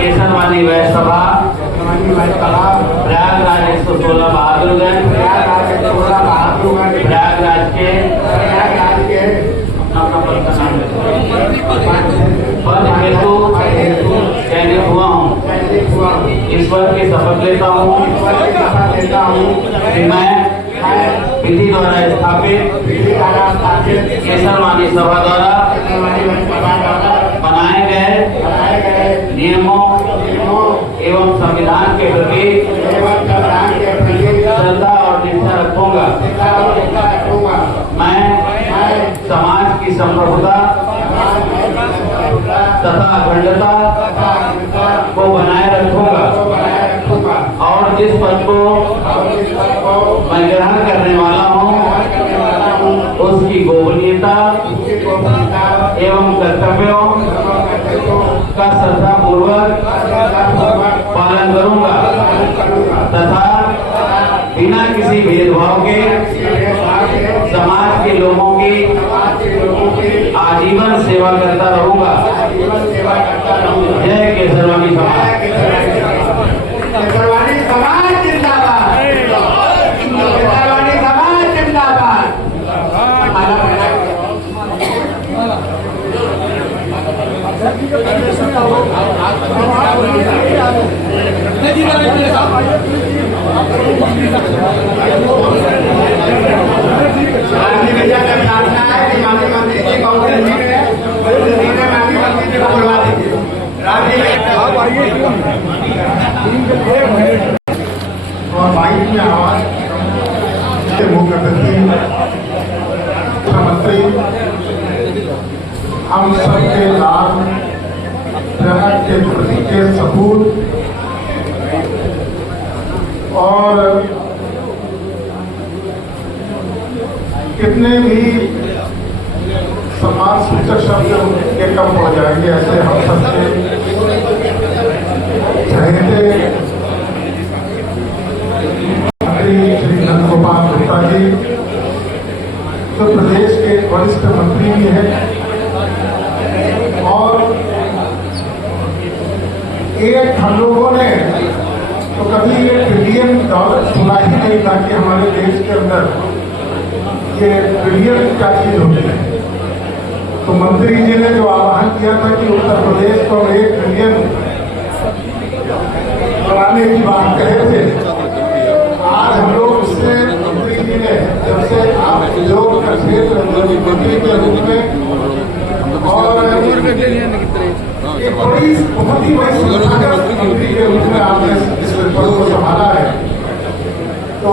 केसरवानी वैश्य सभा प्रयागराज 116 बहादुरगंज प्रयागराज के पद हेतु चयनित हुआ हूँ। ईश्वर की शपथ लेता हूँ कि मैं विधि द्वारा स्थापित केसरवानी सभा द्वारा बनाए गए नियमों एवं संविधान के प्रति श्रद्धा और निष्ठा रखूंगा। मैं समाज की संप्रभुता तथा अखंडता को बनाए रखूंगा और जिस पद को मैं ग्रहण करने वाला हूँ उसकी गोपनीयता एवं कर्तव्यों का श्रद्धापूर्वक पालन करूंगा तथा बिना किसी भेदभाव के समाज के लोगों की आजीवन सेवा करता रहूंगा। जय केसरवानी समाज। केसरवानी समाज जिंदाबाद। केसरवानी समाज जिंदाबाद। और माइक में आवाज के मुख्य मुख्यमंत्री हम सबके लाभ जनक के प्रति के सपूत और कितने भी समाज सूचक शब्द के कम हो जाएंगे, ऐसे हम सबके चहेते मंत्री श्री नंद गोपाल गुप्ता जी, तो एक हम लोगों ने तो कभी ये $1 ट्रिलियन सुना ही नहीं था कि हमारे देश के अंदर ये ट्रिलियन क्या चीज होती है। तो मंत्री जी ने जो आह्वान किया था कि उत्तर प्रदेश को 1 ट्रिलियन बनाने की बात कहे थे, आज हम लोग उससे मंत्री जी ने जब से आप उद्योग का क्षेत्र मंत्री के रूप में और एक बड़ी बहुत ही बड़ी संस्थागत मंत्री के रूप में आपने इस पद को संभाला है, तो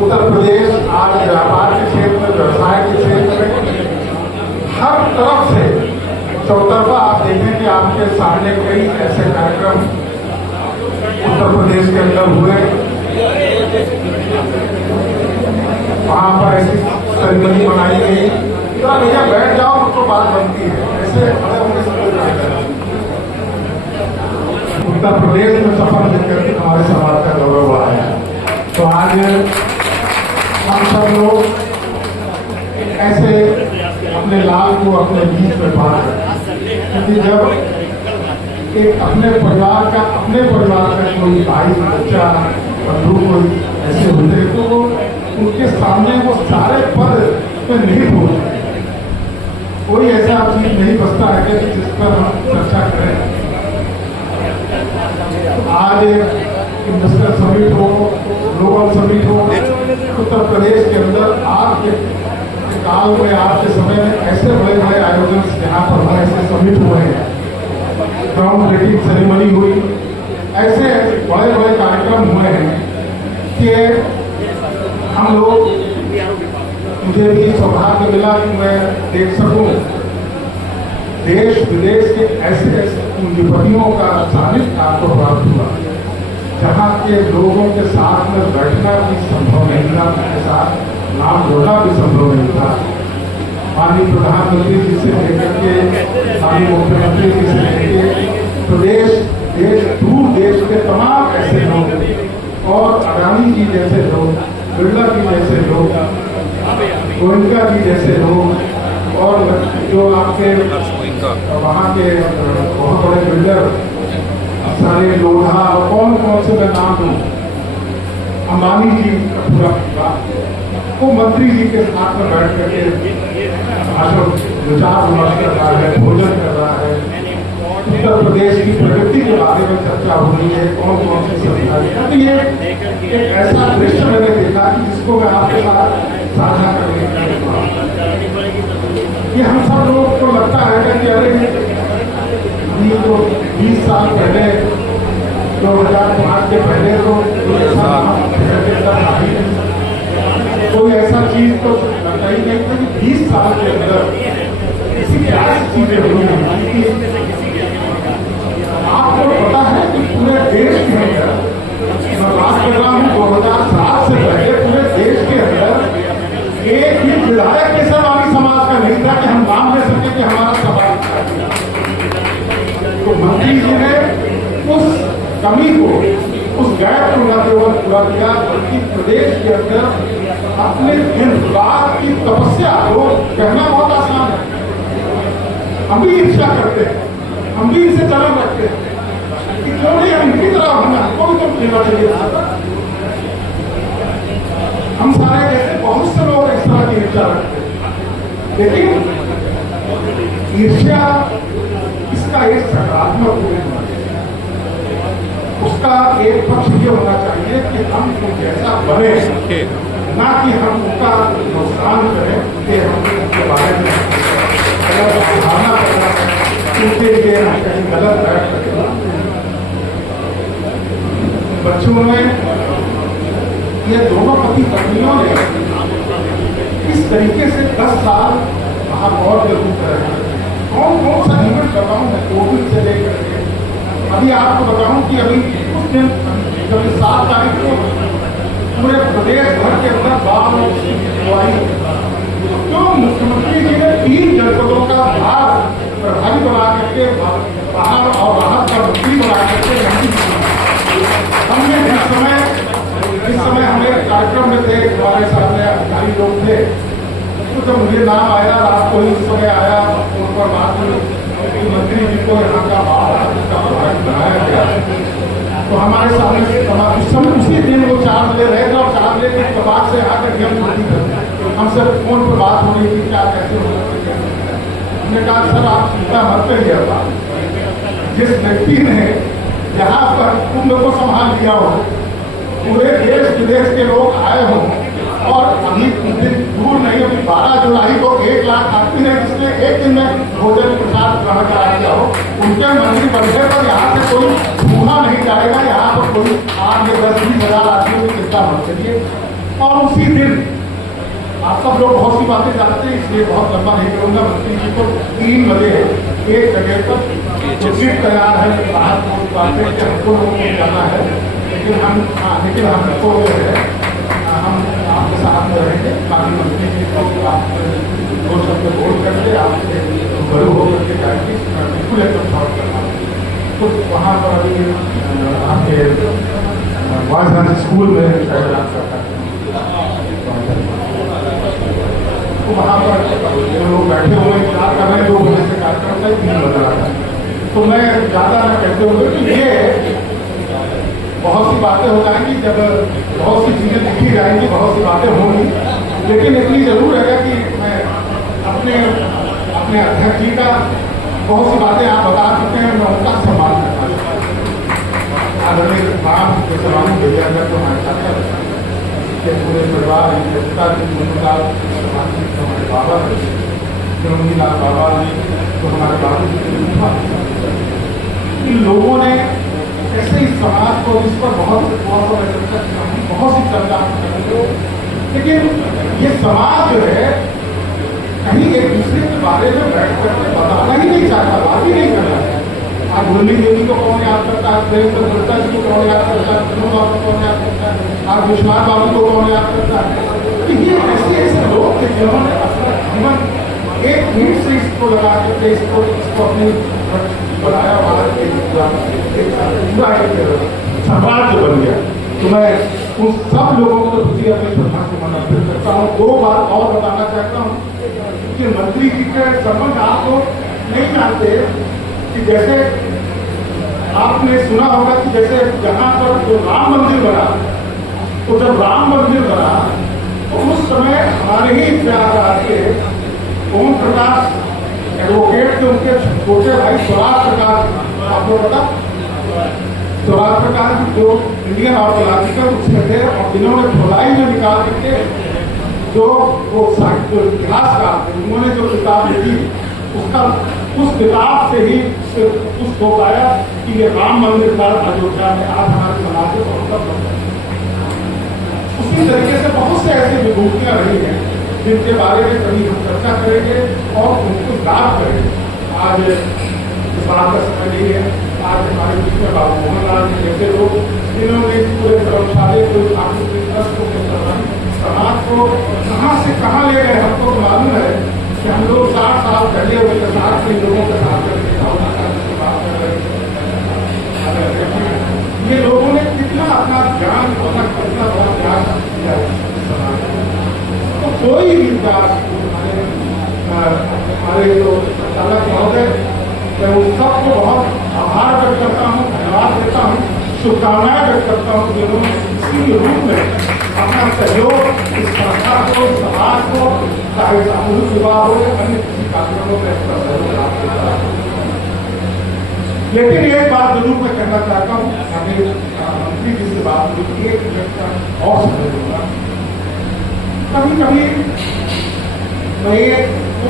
उत्तर प्रदेश आज व्यापार के क्षेत्र में, व्यवसाय के क्षेत्र में हर तरफ से चौतरफा आप देखें कि आपके सामने कई ऐसे कार्यक्रम उत्तर प्रदेश के अंदर हुए। वहां पर ऐसी सेरेमनी बनाई गई, तो भैया बैठ जाओ तो बात बनती है, ऐसे उत्तर प्रदेश में सफल लेकर हमारे समाज का गौरव बढ़ा है। तो आज हम सब लोग ऐसे अपने लाल को अपने बीच में बांट रहे, क्योंकि जब एक अपने परिवार का कोई भाई बच्चा बंधु कोई ऐसे होते तो वो उनके सामने वो सारे पद में नहीं पहुंचते, कोई ऐसा चीज नहीं बचता है कि जिस पर हम चर्चा करें। आज इंडस्ट्रियल समिट हो, ग्लोबल समिट हो, उत्तर प्रदेश के अंदर आज के काल में, आज के समय में ऐसे बड़े बड़े आयोजन यहाँ पर हमारे ऐसे समिट हुए हैं, ग्राउंड ब्रेकिंग सेरेमनी हुई, ऐसे बड़े बड़े कार्यक्रम हुए हैं कि हम लोग, मुझे भी सौभाग्य मिला कि मैं देख सकूं देश विदेश के ऐसे ऐसे पूंजीपतियों का सानिध्य आपको प्राप्त हुआ, जहाँ के लोगों के साथ में बैठना भी संभव नहीं था, उनके साथ नाम जोड़ना भी संभव नहीं था। माननीय प्रधानमंत्री जी से लेकर के माननीय मुख्यमंत्री जी से लेकर प्रदेश देश दूर देश के तमाम ऐसे लोग और अडानी जी जैसे लोग, बिरला जी जैसे लोग, गोयनका जी जैसे लोग, और जो आपके वहाँ के बहुत बड़े बिल्डर सारे लोहा, कौन कौन से मैं नाम दूँ, अंबानी जी का पूरा वो मंत्री जी के साथ में बैठ करके भाषण विचार विमर्श कर रहा है, भोजन कर रहा है, उत्तर प्रदेश की प्रगति के बारे में चर्चा हो रही है, कौन कौन सी सरकार। तो ये एक ऐसा दृश्य मैंने देखा कि जिसको मैं आपके साथ साझा करने का ये हम सब लोग को लगता है कि अरे ये तो 20 साल पहले 2005 के पहले तो कोई ऐसा चीज तो लगता ही नहीं था कि 20 साल के अंदर किसी क्या चीजें हुई। आपको पता है कि पूरे देश के अंदर, मैं बात कर रहा हूँ 2007 से पहले, पूरे देश के अंदर एक भी विधायक पेशेवारी समाज का नहीं था कि हम नाम ले सके कि हमारा समाज क्या। तो मंत्री जी ने उस कमी को, उस गैप को न केवल पूरा किया बल्कि प्रदेश के अंदर अपने दिन रात की तपस्या को कहना बहुत आसान है, हम भी ईर्ष्या करते हैं, हम भी इनसे चलन रखते हैं कि क्यों नहीं हम इनकी तरह होना, कोई तो लेना चाहिए। हम सारे जैसे बहुत से लोग इस तरह की ईर्ष्या रखते हैं, लेकिन ईर्ष्या इसका एक सकारात्मक होना चाहिए, उसका एक पक्ष ये होना चाहिए कि हम जैसा बने, ना कि हम उसका नुकसान करें, कि हम उसके बारे में गलत धारणा करना, उनके लिए हम कहीं गलत बैठ करें। बच्चों में ये दोनों पति पत्नियों ने इस तरीके से 10 साल महापौर के रूप में रहे। कौन कौन सा इवेंट बताऊं मैं, कोविड से लेकर के अभी आपको बताऊं कि अभी कुछ दिन कभी 7 तारीख को पूरे प्रदेश भर के अंदर बाढ़ आई, तो मुख्यमंत्री जी ने 3 जनपदों का भार प्रभारी बना करके, बाहर और राहत का मंत्री बना करके हमने इस समय हम एक कार्यक्रम में थे, हमारे सामने अधिकारी लोग थे, तो जब मुझे नाम आया रात को ही उस समय आया, उन पर बात हुई मंत्री जी को यहाँ का बाढ़ आज बनाया गया है। तो हमारे सामने से कबाब उस समय उसी दिन वो चार्ज ले रहे थे और चार्ज लेके कबाब से आकर हम छुट्टी करते हमसे फोन पर बात हो रही थी क्या कैसे हो सकते। हमने कहा सर आप चिंता मत करिए, जिस व्यक्ति ने यहाँ पर कुंभ को संभाल लिया हो, पूरे देश विदेश के लोग आए हों, और अभी दिन दूर नहीं अभी 12 जुलाई को 1 लाख आदमी है जिसने एक दिन में भोजन प्रसाद ग्रहण करा दिया हो, उनके मंदिर बनने पर यहाँ से कोई भूखा नहीं जाएगा। यहाँ पर कोई 8 या 10 20 हजार आदमियों की चिंता मत करिए। और उसी दिन आप सब लोग बहुत सी बातें जानते हैं, इसलिए बहुत लंबा नहीं करूँगा। मंत्री जी को 3 बजे एक जगह पर सीट तैयार है, बात बातें कि हमको लोगों को जाना है, लेकिन हमको हम आपके साथ रहेंगे। बाकी मंत्री जी को आप 2 शब्द बोल करके आपसे बड़े होकर के जाएंगे, बिल्कुल एकदम सॉल्व करना। तो वहाँ पर अभी आपके बॉयज स्कूल में तो वहाँ पर जो लोग बैठे हुए इंतजार कर रहे हैं 2 बजे से कार्यक्रम तक 3 बज रहा है। तो मैं ज़्यादा न कहते हुए कि ये बहुत सी बातें हो जाएंगी, जब बहुत सी चीज़ें लिखी जाएंगी, बहुत सी बातें होंगी, लेकिन इतनी जरूर है कि मैं अपने अध्यक्ष जी का बहुत सी बातें आप बता चुके हैं, मैं उनका सम्मान करता हूँ। आदरणीय राम के सम्मान भैया तो हमारे साथ पूरे परिवार हमारे बाबा जन्मदी लाल बाबा जी तो हमारे बाबू जी, इन लोगों ने ऐसे ही समाज को इस पर बहुत सी चर्चा, लेकिन ये समाज जो है कहीं एक दूसरे के बारे में बैठ करके बताना ही नहीं चाहता, बात ही नहीं करना है। आज मुरली देवी को कौन याद करता है, प्रेम गुप्ता जी को कौन याद करता है, प्रमोद बाबू को कौन याद करता है, आज विश्वनाथ बाबू को कौन याद करता है। तो ये ऐसे लोग थे जिन्होंने अपना जीवन एक मिनट से इसको लगा करके इसको अपनी बनाया, भारत के पूरा एक साम्राज्य बन गया। तो मैं उन सब लोगों को प्रति अपने श्रद्धा को समर्पित करता हूँ। 2 बात और बताना चाहता हूँ कि मंत्री जी के संबंध आप लोग नहीं जानते कि जैसे आपने सुना होगा कि जैसे जहाँ पर जो राम मंदिर बना, तो जब राम मंदिर बना तो उस समय हमारे ही प्रयागराज के ओम प्रकाश एडवोकेट थे, उनके छोटे भाई स्वराज प्रकाश, आपको पता स्वराज प्रकाश जो इंडियन आर्कोलॉजिकल उसमें थे, और जिन्होंने खुदाई में निकाल करके जो वो इतिहासकार थे, उन्होंने जो किताब लिखी उसका उस किताब से ही उसको पाया कि ये राम मंदिर था अयोध्या में, आज हमारे समाज में बहुत। उसी तरीके से बहुत से ऐसी विभूतियां रही हैं जिनके बारे में कभी हम चर्चा करेंगे और उनको याद करेंगे। आज इस बात का समय नहीं है, आज हमारे बीच में बाबू मोहन लाल जी जैसे लोग जिन्होंने पूरे कर्मचारी को समाज को कहाँ से कहाँ ले गए। हमको तो मालूम है कि हम लोग 60 साल पहले उनके साथ के लोगों के साथ ये लोगों ने कितना अपना ज्ञान कितना बड़ा ज्ञान किया समाज में। तो कोई भी हमारे जो चालक महोदय, मैं उन सबको बहुत आभार व्यक्त करता हूँ, धन्यवाद देता हूँ, शुभकामनाएं व्यक्त करता हूँ जिन्होंने इसी रूप में अपना सहयोग इस संस्था को, समाज को, चाहे सामूहिक विवाह हो या अन्य किसी कार्यक्रमों में इसका सहयोग प्राप्त करता है। लेकिन एक बात जरूर मैं कहना चाहता हूँ, हमें मंत्री जी से बात हुई, एक मिनट का और समय दूंगा। कभी कभी मैं एक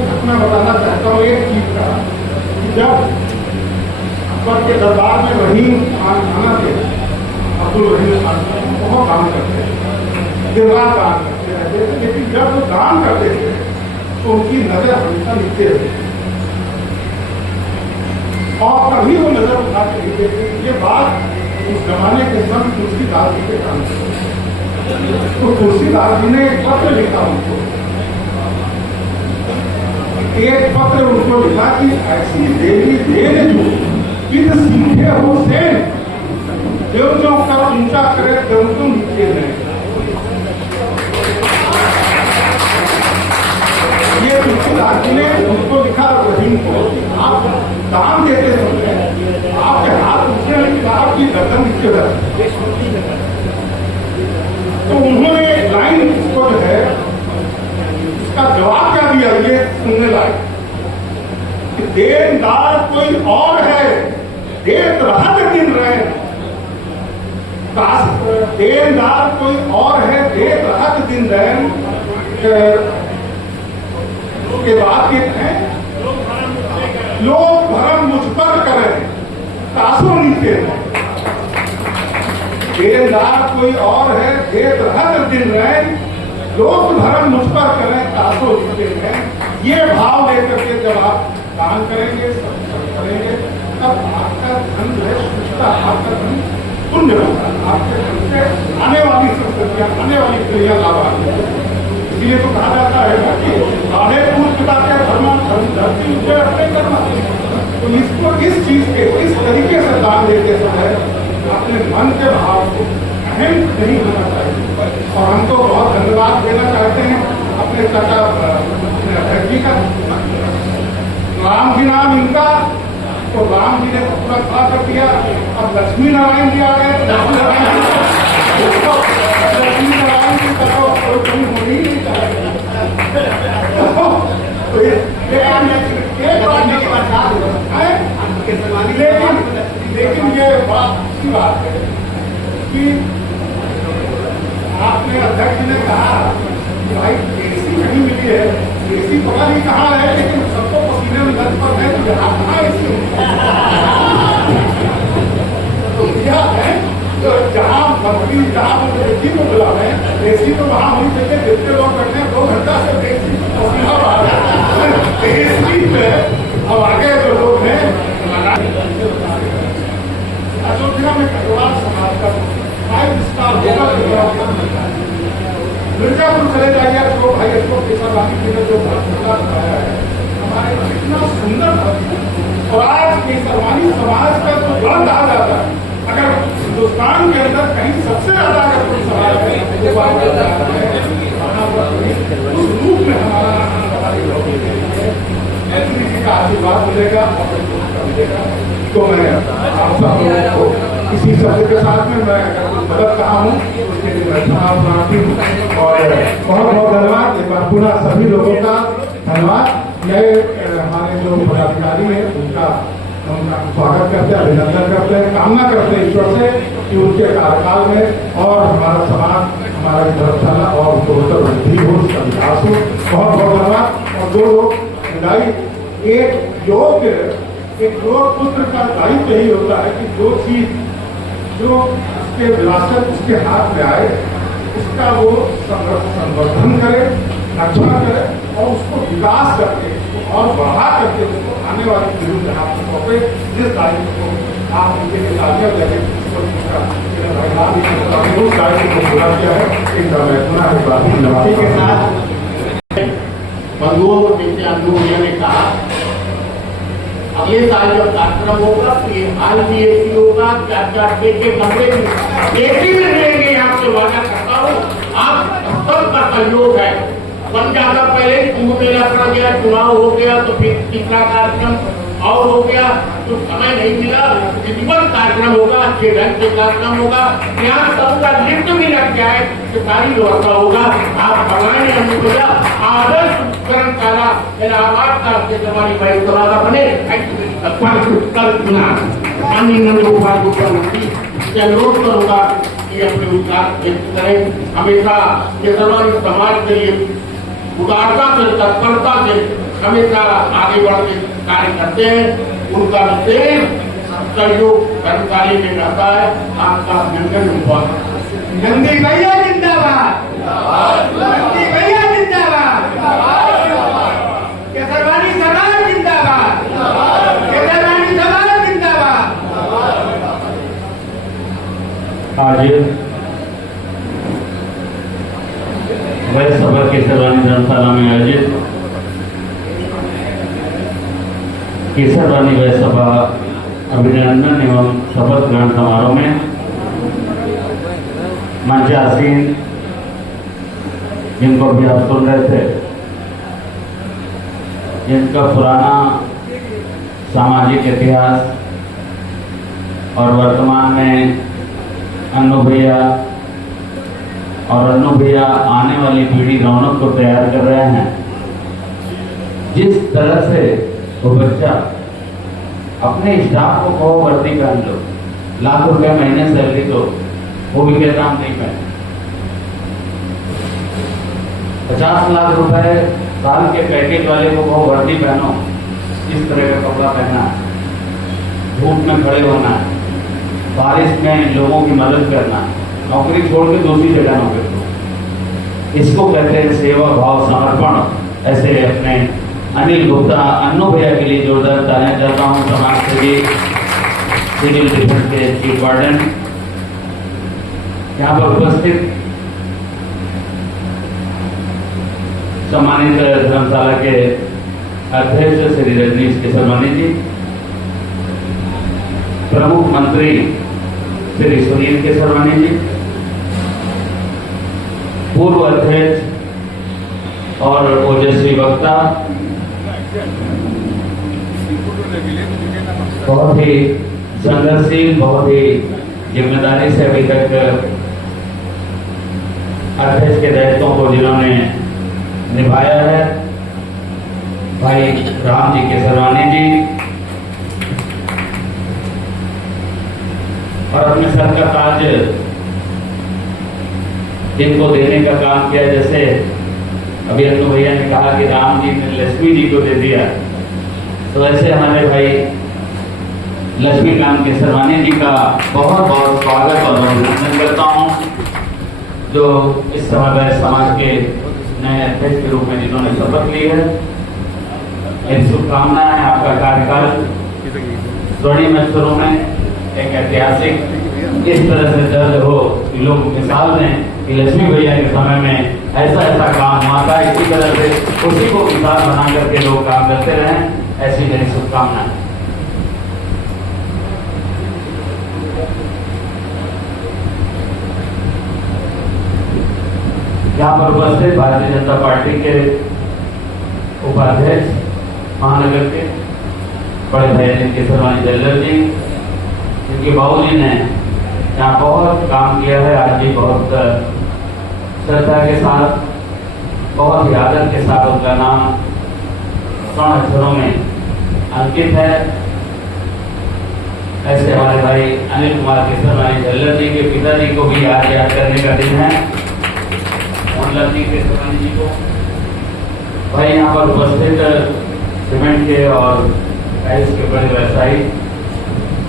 घटना बताना चाहता हूँ एक चीज का, जब अकबर के दरबार में रहीम खान खाना थे, अब्दुल रहीम खान बहुत काम करते थे, दिन रात दान करते रहते थे, लेकिन जब वो दान करते थे तो उनकी नजर हमेशा नीचे रहती और कभी वो नजर उठा के नहीं देखते। ये बात उस जमाने के संत तुलसीदास जी के काम से, तो तुलसीदास जी ने एक पत्र लिखा उनको, एक पत्र उनको लिखा कि ऐसी देवी देन जो किस सीखे हो से देव जो कर ऊंचा करे देव तो नीचे रहे। ये तुलसीदास जी ने उनको लिखा रहीम को, आप दान देते समय आपके हाथ किधर। तो उन्होंने लाइन को जो है इसका जवाब क्या दिया, ये सुनने लायक कि देनदार कोई और है, देत रहत दिन रहे। देनदार कोई और है, देत रहत दिन रैन के बाद ये है, लोग भरम मुझ पर करें तासो नीचे। देनदार कोई और है, देत रहत दिन रैन, लोग धर्म मुझ पर करें तासो नीचे हैं। ये भाव लेकर के जब आप दान करेंगे, करेंगे, तब आपका धन जो है सुचता, आपका धन पुण्य होगा, आपके धन से आने वाली संस्कृतियां, आने वाली पीढ़ियां लाभ आती है। इसलिए तो कहा जाता है कि साढ़े पूर्व पिता के धर्म धरती उसे अपने करना। तो इसको इस चीज के इस तरीके से दान देते समय अपने मन के भाव को अहम नहीं होना चाहिए। और हम तो बहुत धन्यवाद देना चाहते हैं अपने चाचा अध्यक्ष जी का। राम जी नाम इनका, तो राम जी ने पूरा खड़ा कर दिया। अब लक्ष्मी नारायण जी आ गए, लक्ष्मी नारायण जी का तो कोई कमी होनी नहीं चाहिए। तो लेकिन ये बात अच्छी बात है कि आपने अध्यक्ष ने कहा कि भाई एसी नहीं मिली है, एसी पता नहीं कहाँ है, लेकिन सबको पसीने में दर्द पर है, तो यहाँ कहाँ एसी तो यह है तो जहाँ मंत्री जहाँ एसी को बुलावे, एसी तो वहाँ होनी चाहिए जितने लोग बैठे हैं 2 घंटा से एसी पसीना बाहर एसी में। अब आगे जो लोग हैं अयोध्या में कटवाल समाज का 5 स्टार होगा। मिर्जापुर चले जाइए तो भाई अशोक केसरवानी जी ने जो भक्ता बताया है, हमारे कितना सुंदर भक्त। और आज केसरवानी समाज का जो बड़ा कहा जाता है, अगर हिंदुस्तान के अंदर कहीं सबसे ज्यादा अगर कोई समाज है उस रूप में हमारा जी का आशीर्वाद मिलेगा और मिलेगा। तो मैं आप सब लोगों को इसी शब्द के साथ में मैं गलत कहा हूँ उसके लिए मैं क्षमा प्रार्थी हूँ। और बहुत बहुत धन्यवाद एक बार पुनः सभी लोगों का धन्यवाद। नए हमारे जो पदाधिकारी हैं उनका हम स्वागत करते हैं, अभिनंदन करते हैं, कामना करते हैं ईश्वर से कि उनके कार्यकाल में और हमारा समाज, हमारा धर्मशाला और बेहतर वृद्धि हो, उसका विकास हो। बहुत बहुत धन्यवाद। और 2 लोग एक योग पुत्र का दायित्व यही होता है कि जो चीज जो उसके विरासत उसके हाथ में आए उसका वो संवर्धन करे, रक्षा करे और उसको विकास करके और बढ़ा करके उसको आने वाली पीढ़ी में आप सौंपे। जिस दायित्व को आप उनके तालियां लगे उस दायित्व को पूरा किया है। एक बात के साथ बंधुओं को देखते अनुभव ने कहा अगले साल जब कार्यक्रम होगा तो ये हाल भी एसी होगा, 4-4 के कमरे में एसी में रहेंगे। यहाँ से वादा करता हूँ, आप सबका सहयोग है। बन जाता पहले कुंभ मेला पड़ गया, चुनाव हो गया, तो फिर तीसरा कार्यक्रम और हो गया, तो समय नहीं मिला। विधिवत कार्यक्रम होगा, अच्छे ढंग से कार्यक्रम होगा। यहाँ सबका लिस्ट भी लग जाए तो सारी व्यवस्था होगा। आप बनाए अनुकूला आदर्श धर्मशाला इलाहाबाद का केसरवानी भाई उत्तराधा बने माननीय नंदगोपाल मुख्यमंत्री से अनुरोध करूंगा कि अपने विचार व्यक्त करें। हमेशा केसरवानी समाज के लिए उदारता से, तत्परता से हमेशा आगे बढ़ के कार्य करते हैं। उनका विशेष सहयोग कर्मचारी में रहता है। आपका अभिनंदन हुआ। नंदी भैया जिंदाबाद, नंदी भैया जिंदाबाद, केसरवानी समाज जिंदाबाद, केसरवानी समाज जिंदाबाद। आज वैश्य सभा केसरवानी धर्मशाला में आयोजित केसरवानी वैश्य सभा अभिनंदन एवं शपथ ग्रहण समारोह में मंचासीन जिनको भी आप सुन रहे थे, जिनका पुराना सामाजिक इतिहास और वर्तमान में अन्नू भैया और अन्नू भैया आने वाली पीढ़ी रौनक को तैयार कर रहे हैं। जिस तरह से वो बच्चा अपने स्टाफ को कहो वर्दी पहन लो, लाख रुपए महीने सैलरी दो, वो भी कहता हम नहीं पहने। 50 लाख रुपए साल के पैकेज वाले को कहो वर्दी पहनो, इस तरह का कपड़ा पहनना, धूप में खड़े होना, बारिश में लोगों की मदद करना, नौकरी छोड़ के दूसरी जगह नौकरी करो, इसको कहते हैं सेवा भाव समर्पण। ऐसे अपने अनिल गुप्ता अन्नू भैया के लिए जोरदार तालियां चाहता हूँ। समाज सेवी, सिविल डिफेंस के चीफ वार्डन, यहाँ पर उपस्थित सम्मानित धर्मशाला के अध्यक्ष श्री रजनीश केसरवानी जी, प्रमुख मंत्री श्री सुनील केसरवानी जी, पूर्व अध्यक्ष और ओजस्वी वक्ता, बहुत ही संघर्षशील, बहुत ही जिम्मेदारी से अभी तक अध्यक्ष के दायित्वों को जिन्होंने निभाया है, भाई राम जी केसरवानी जी, और अपने सर का ताज जिनको देने का काम किया, जैसे अभी अन्नू भैया ने कहा कि राम जी ने लक्ष्मी जी को दे दिया, तो ऐसे हमारे भाई लक्ष्मीकांत केसरवानी जी का बहुत बहुत स्वागत और अभिनंदन करता हूँ, जो इस समय समाज के नए अध्यक्ष के रूप में जिन्होंने शपथ ली है। मेरी शुभकामनाएं हैं, आपका कार्यकाल स्वर्णिम अक्षरों में एक ऐतिहासिक इस तरह से दर्ज हो कि लोग मिसाल दें कि लक्ष्मी भैया के समय में ऐसा ऐसा काम हुआ था, इसी तरह से उसी को मिसाल बना करके लोग काम करते रहें, ऐसी मेरी शुभकामनाएं। यहाँ पर उपस्थित भारतीय जनता पार्टी के उपाध्यक्ष महानगर के बड़े भाई अनिल केसरवानी जल्लर जी, जिनके बाबूजी ने यहाँ बहुत काम किया है, आज भी बहुत श्रद्धा के साथ, बहुत ही आदर के साथ उनका नाम स्वर्ण अक्षरों में अंकित है। ऐसे हमारे भाई अनिल कुमार केसरवानी जल्लर जी के पिताजी को भी आज याद करने का दिन है, जी केसरवानी जी को। भाई यहाँ पर उपस्थित सीमेंट के और टाइल्स के बड़े व्यवसायी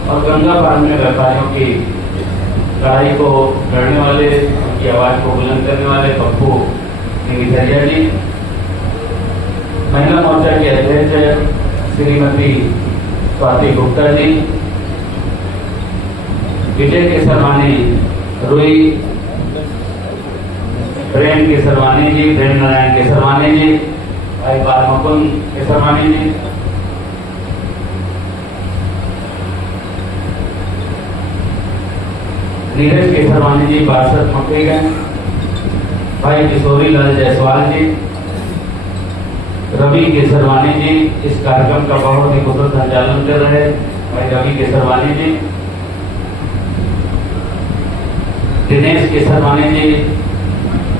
और गंगा पार में व्यापारियों की लड़ाई को लड़ने वाले, उनकी आवाज को बुलंद करने वाले पप्पू निगिधरिया जी, महिला मोर्चा के अध्यक्ष श्रीमती स्वाति गुप्ता जी, विजय केसरवानी रुई, प्रेम केसरवानी जी, प्रेम नारायण केसरवानी जी, भाई बाल मुकुंद केसरवानी जी, नीरज केसरवानी जी, पार्षद मक्खीगंज, भाई किशोरी लाल जायसवाल जी, रवि केसरवानी जी, इस कार्यक्रम का बहुत ही कुशल संचालन कर रहे भाई रवि केसरवानी जी, दिनेश केसरवानी जी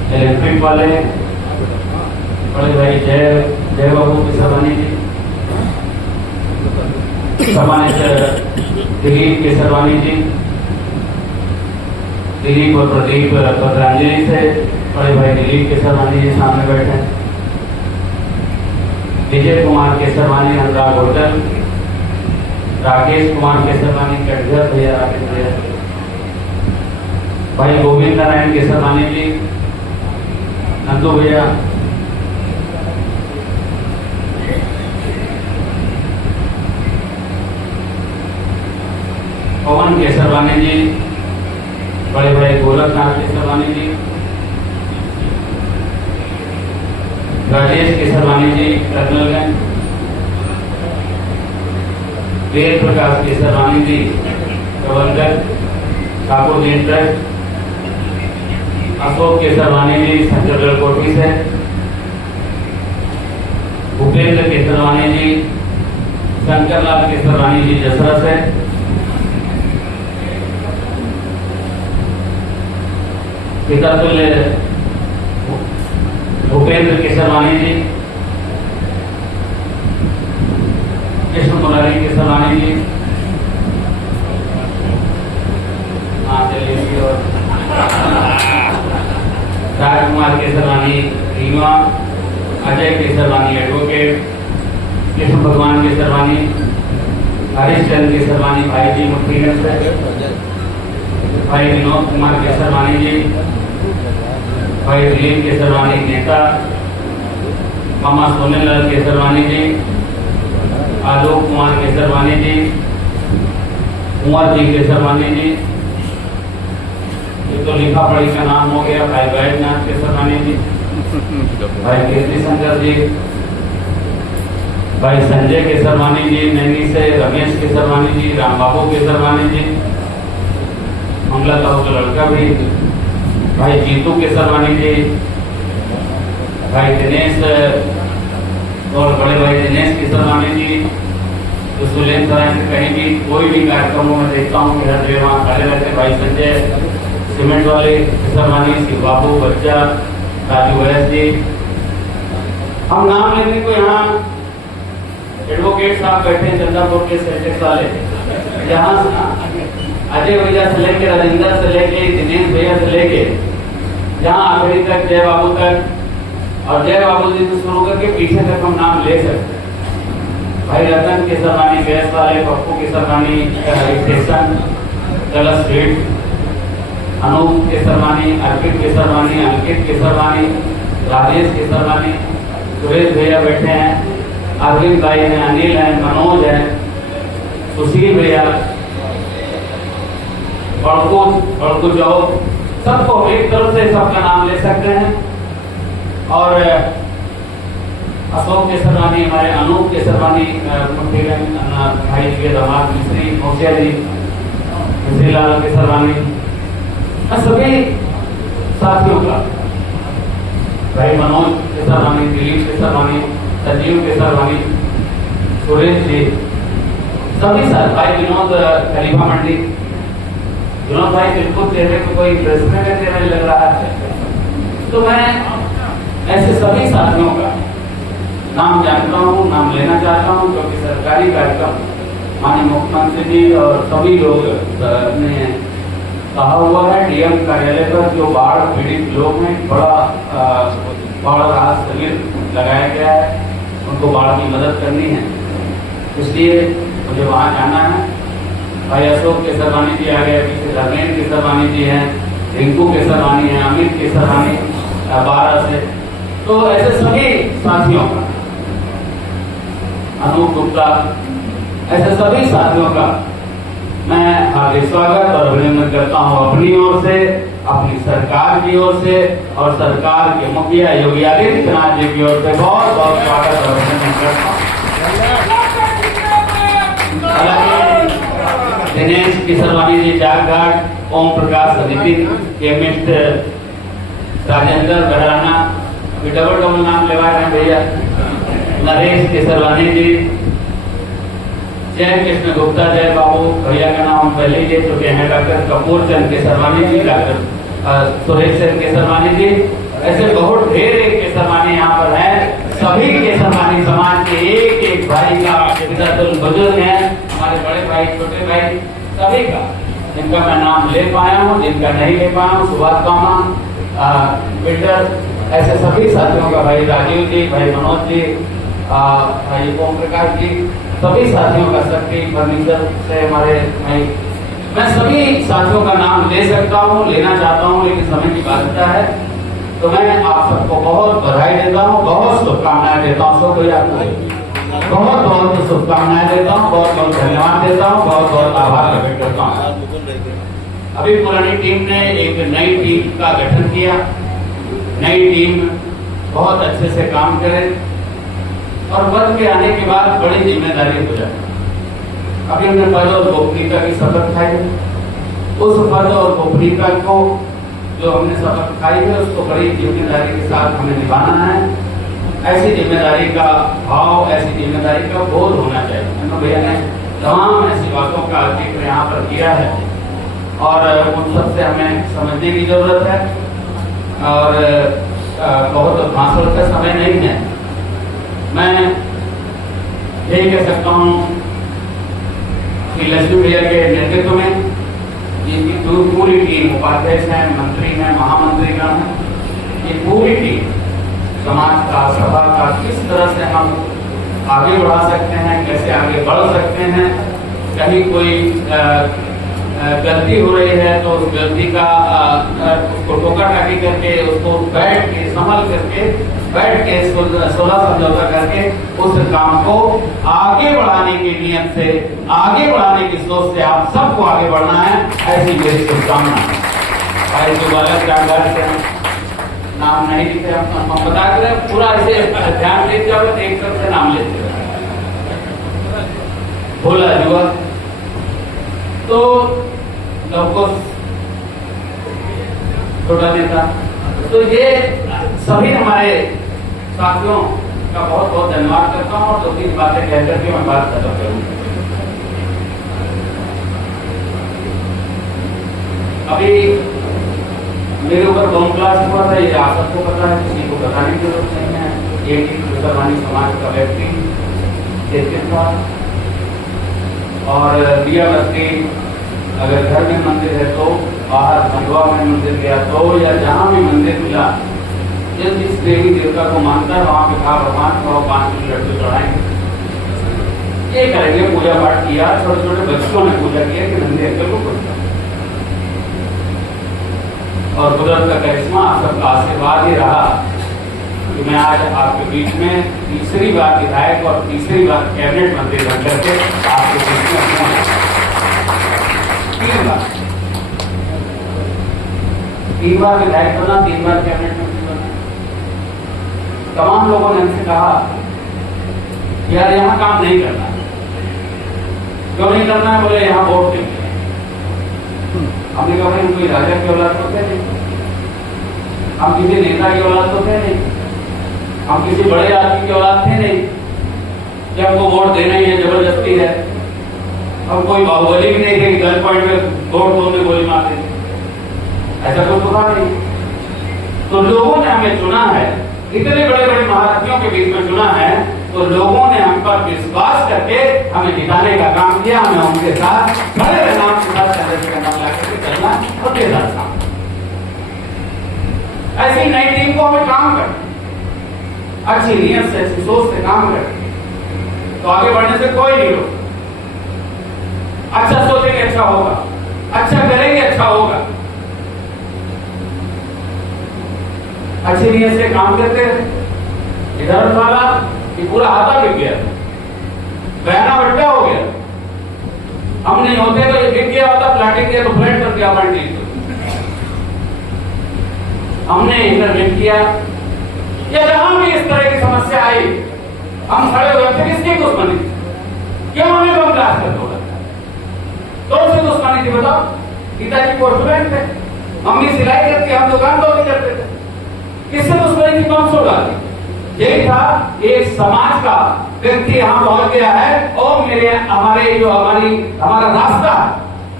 इलेक्ट्रिक वाले, बड़े भाई जय बाबू केसरवानी जी, सम्मानित दिलीप केसरवानी जी, दिलीप और प्रदीप पत्रांजलि से बड़े भाई दिलीप केसरवानी जी सामने बैठे, विजय कुमार केसरवानी अनुराग होटल, राकेश कुमार केसरवानी कटघर भैया, राकेश भैया, भाई गोविंद नारायण केसरवानी जी, नंदू भैया, पवन केसरवानी जी, बड़े भाई गोरखनाथ केसरवानी जी, राजेश केसरवानी जी कर्नलगंज, वेद प्रकाश केसरवानी जी प्रबंधक ठाकुर ट्रस्ट, अशोक केसरवानी जी शंकरगढ़ कोठी से, भूपेंद्र केसरवानी जी, शंकरलाल केसरवानी जी जसरा से, पितातुल्य भूपेंद्र केसरवानी जी, कृष्ण मुरारी केसरवानी जी, चलिए, और राजकुमार केसरवानी रीवा, अजय केसरवानी एडवोकेट, कृष्ण भगवान केसरवानी, हरीशचंद्र केसरवानी भाई जी मुफ्तीगंज से, भाई विनोद कुमार केसरवानी जी, भाई दिलीप केसरवानी नेता, मामा सोनेलाल केसरवानी जी, आलोक कुमार केसरवानी जी, कुंवर जी केसरवानी जी, ये तो लिखा पढ़ी का नाम हो गया, भाई वैद्यनाथ केसरवानी जी, भाई कीर्ति शंकर जी, भाई संजय केसरवानी जी नैनी से, रमेश केसरवानी जी, राम बाबू केसरवानी जी, मंगला साहू का लड़का भी, भाई जीतू केसरवानी जी, भाई दिनेश और बड़े भाई दिनेश केसरवानी जी, तो सुलेन सराय से कहीं भी कोई भी कार्यक्रमों में देखता हूँ कि हर जगह वहाँ खड़े रहते। भाई संजय सीमेंट वाले केसरवानी, शिव बाबू बच्चा, राजू वैस जी, हम नाम लेने को यहाँ एडवोकेट साहब बैठे हैं चंद्रपुर के सेक्रेटरी वाले, जहाँ अजय भैया से लेके राजेंद्र से लेके दिनेश भैया से लेके जहाँ आखिरी तक जय बाबू तक, और जय बाबू जी से शुरू करके पीछे तक हम नाम ले सकते हैं। भाई रतन केसरवानी गैस वाले, Pappu Kesarwani station colour street, Anup Kesarwani, Arpit Kesarwani, Ankit Kesarwani, Rajesh Kesarwani, Suresh भैया बैठे हैं, अरविंद भाई हैं, अनिल हैं, मनोज हैं, सुशील भैया, बड़कू चौक, सबको एक तरफ से सबका नाम ले सकते हैं। और अशोक केसरवानी, हमारे अनूप केसरवानी भाई जी के दामाद मिश्री मुखिया जी, मिश्री लाल केसरवानी, सभी साथियों का, भाई मनोज केसरवानी, दिलीप केसरवानी, संजीव केसरवानी, सुरेश जी, सभी साथ, भाई विनोद खलीफा मंडी, विनोद भाई बिल्कुल चेहरे को कोई प्रश्न में चेहरा लग रहा है। तो मैं ऐसे सभी साथियों का नाम जानता हूँ, नाम लेना चाहता हूँ, क्योंकि सरकारी कार्यक्रम माननीय मुख्यमंत्री जी और सभी लोग ने कहा हुआ है, डीएम कार्यालय पर जो बाढ़ पीड़ित लोग हैं, बड़ा बाढ़ राहत शिविर लगाया गया है, उनको बाढ़ की मदद करनी है, इसलिए मुझे वहाँ जाना है। भाई अशोक केसरवानी जी आ गए, पीछे धर्मेंद्र केसरवानी जी हैं, रिंकू केसरवानी हैं, अमित केसरवानी 12 से, तो ऐसे सभी साथियों का, अनूप गुप्ता, ऐसे सभी साथियों का मैं हार्दिक स्वागत और अभिनंदन करता हूँ अपनी ओर से, अपनी सरकार की ओर से, और सरकार के मुखिया योगी आदित्यनाथ जी की ओर से बहुत बहुत स्वागत और अभिनंदन करता हूँ। दिनेश केसरवानी जी जागघाट, ओम प्रकाश समिति, केमिस्ट राजेंद्र बहराना, डबल नाम लेवा रहे भैया, नरेश केसरवानी जी, जय कृष्ण गुप्ता, जय बाबू भैया का नाम पहले ले चुके हैं, डॉक्टर कपूर चंद केसरवानी जी, डॉक्टर सुरेश चंद केसरवानी जी, ऐसे बहुत ढेर एक केसरवानी यहाँ पर है। सभी केसरवानी समाज के एक एक भाई का पितातुल्य बुजुर्ग हैं, हमारे बड़े भाई, छोटे भाई, सभी का, जिनका मैं नाम ले पाया हूँ, जिनका नहीं ले पाया हूँ, सुभाष कामा, बिल्डर, ऐसे सभी साथियों का, भाई राजीव जी, भाई मनोज जी, भाई ओम प्रकाश जी, सभी साथियों का, शक्ति फर्नीचर से हमारे भाई, मैं सभी साथियों का नाम ले सकता हूँ, लेना चाहता हूँ, लेकिन समय की बाध्यता है, तो मैं आप सबको बहुत बधाई देता हूँ, बहुत शुभकामनाएं देता हूँ, सब कोई आपको बहुत बहुत शुभकामनाएं देता हूँ, बहुत बहुत धन्यवाद देता हूँ, बहुत बहुत आभार व्यक्त करता हूँ। अभी पुरानी टीम ने एक नई टीम का गठन किया, नई टीम बहुत अच्छे से काम करे और पद के आने के बाद बड़ी जिम्मेदारी हो जाए। अभी हमने पद और गोपनीयता की शपथ खाई, उस पद और गोपनीयता को जो हमने शपथ खाई है उसको बड़ी जिम्मेदारी के साथ हमें निभाना है। ऐसी जिम्मेदारी का भाव, ऐसी जिम्मेदारी का बोध होना चाहिए। भैया ने तमाम ऐसी बातों का जिक्र यहाँ पर किया है और उन सबसे हमें समझने की जरूरत है। और बहुत भाषण का समय नहीं है। मैं यही कह सकता हूँ कि लक्ष्मी भैया के नेतृत्व में ये पूरी टीम, उपाध्यक्ष हैं, मंत्री हैं, महामंत्रीगण हैं, ये पूरी टीम समाज का, सभा का किस तरह से हम आगे बढ़ा सकते हैं, कैसे आगे बढ़ सकते हैं। कहीं कोई गलती हो रही है तो उस गलती का उसको टोका टाकी करके, उसको बैठ के संभल करके, बैठ के सुलह समझौता करके उस काम को आगे बढ़ाने की नियत से, आगे बढ़ाने की सोच से आप सबको आगे बढ़ना है, ऐसी मेरी शुभकामना है। जो बालक जानकार से नाम नहीं लिखे, हम बता कर पूरा ऐसे ध्यान देते हुए एक तरफ से नाम लेते हुए भोला जुआ तो लवकुश छोटा नेता, तो ये सभी हमारे साथियों का बहुत बहुत धन्यवाद करता हूँ और 2-3 बातें कहकर के मैं बात खत्म करूंगा। अभी मेरे ऊपर बम ब्लास्ट हुआ था, ये आप सबको पता है, किसी को बताने की जरूरत नहीं है। एक मुसलमानी समाज का व्यक्ति चेतित था और दिया बत्ती, अगर घर में मंदिर है तो, बाहर खंडवा में मंदिर गया तो, या जहाँ भी मंदिर मिला, जिस देवी देवता को मानता है वहां पे कहा भगवान को 5 किलो लड्डू चढ़ाएंगे, ये करेंगे। पूजा पाठ किया, छोटे छोटे बच्चों ने पूजा किया कि नंदी अंकल को पूजा, और कुदरत का करिश्मा आप सबका आशीर्वाद ही रहा कि मैं आज आपके बीच में तीसरी बार विधायक और तीसरी बार कैबिनेट मंत्री बन करके आपके बीच में 3 बार विधायक बना, 3 बार कैबिनेट मंत्री बना। तमाम लोगों ने हमसे कहा यार यहाँ काम नहीं करना, क्यों नहीं करना है? बोले यहाँ वोट के लिए। हमने कहा भाई कोई राजा की औलाद तो थे नहीं, हम किसी नेता की औलाद तो थे नहीं, हम किसी बड़े आदमी की औलाद थे नहीं कि हमको वोट देना ही है, जबरदस्ती है। हम कोई बाहुबली भी नहीं थे कि गन पॉइंट में वोट बोलने गोली मार देते, ऐसा कुछ हुआ नहीं। तो लोगों ने हमें चुना है, इतने बड़े बड़े महारथियों के बीच में चुना है, तो लोगों ने हम पर विश्वास करके हमें जिताने का काम किया। हमें उनके साथ बड़े नाम के साथ चलना और देना काम। ऐसी नई टीम को हमें काम करना, अच्छी नीयत से, अच्छी सोच से काम करना, तो आगे बढ़ने से कोई नहीं रोक। अच्छा सोचेंगे अच्छा होगा, अच्छा करेंगे अच्छा होगा, अच्छी नीयत से काम करते रहे। इधर वाला ये पूरा हाथा बिक गया, बयाना बट्टा हो गया। हम नहीं होते तो ये बिक गया होता, प्लाटिंग किया तो फ्लैट कर दिया अपन नहीं। हमने इंटरवेंट किया, या जहां भी इस तरह की समस्या आई हम खड़े हुए थे। किसकी दुश्मनी? क्यों हमें बम ब्लास्ट कर दो? तो से दुश्मनी थी बताओ? पिताजी को स्टूडेंट थे, मम्मी सिलाई करती, हम दुकान तो नहीं करते थे। किससे दुश्मनी थी? कौन सो डाली? यही था, एक समाज का व्यक्ति यहाँ पहुंच गया है और हमारा रास्ता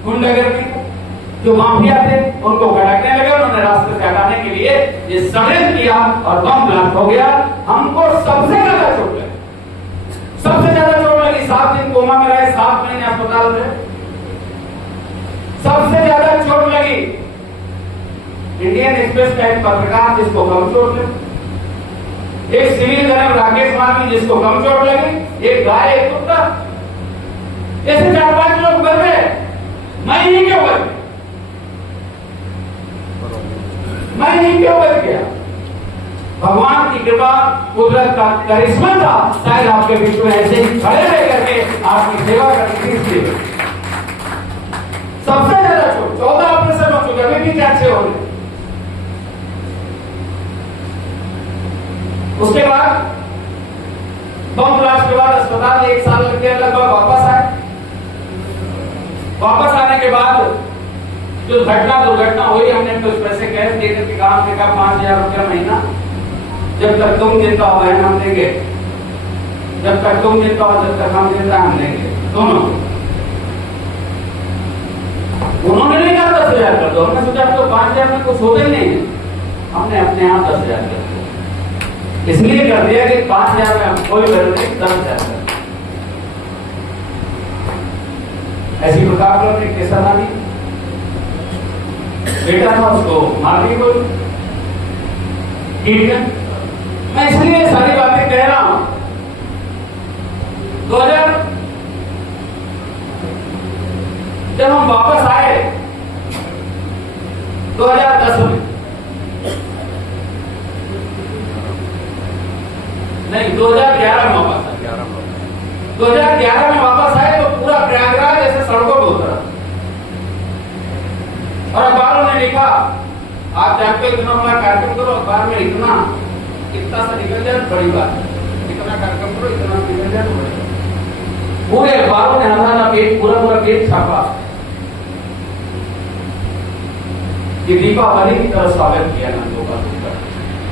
गुंडागर्दी, जो माफिया थे उनको भटकने लगे, उन्होंने रास्ते से हटाने के लिए ये षड्यंत्र किया और बम ब्लास्ट हो गया। हमको सबसे ज्यादा चोट लगी, सबसे ज्यादा चोट लगी। 7 दिन कोमा में रहे, 7 महीने अस्पताल में। सबसे ज्यादा चोट लगी इंडियन एक्सप्रेस का एक पत्रकार जिसको कम चोट लगी, एक सिविल जन राकेश मार्मी जिसको कम चोट लगी, एक गाय, एक कुत्ता, ऐसे 4-5 लोग मर गए। मैं ही क्यों बच गया? मैं ही क्यों बच गया? भगवान की कृपा, कुदरत का करिश्मा था। शायद आपके बीच में ऐसे ही खड़े रह करके आपकी सेवा करनी थी, इसलिए सबसे ज्यादा चोट 14 ऑपरेशन हो चुके, अभी भी 4-6 हो गए। उसके बाद बम ब्लास्ट के बाद अस्पताल 1 साल लग गया लगभग। वापस आने के बाद जो दुर्घटना हुई, हमने कुछ पैसे कैश देकर के काम देखा, 5,000 रुपया महीना। जब तक तुम जिंदा हो बहन हम देंगे, जब तक तुम जिंदा हो, जब तक हम जिंदा हम देंगे, दोनों। उन्होंने नहीं कहा 10,000 कर दो, हमने सोचा तो 5,000 में कुछ होता ही नहीं। हमने अपने आप 10,000 कर दिया। इसलिए कर दिया कि 5,000 में हम कोई वैल्यू नहीं, 10,000 कर दिया। ऐसी प्रकार ने कैसा ना दी, बेटा था उसको मार दी कोई, ठीक है। मैं इसलिए सारी बातें कह रहा हूं। 2000 जब हम वापस आए 2010 में, नहीं 2011 में वापस आए, 2011 में वापस आए तो पूरा प्रयागराज ऐसे सड़कों पर उतरा और अखबारों ने लिखा, आप जानते हो इतना बड़ा कार्यक्रम करो, अखबार में इतना सा निकल जाए बड़ी बात है, इतना कार्यक्रम करो, इतना निकल जाए बड़ी बात। पूरे अखबारों ने हमारा पेज पूरा पेज छापा कि दीपावली की तरह स्वागत किया नंदों का।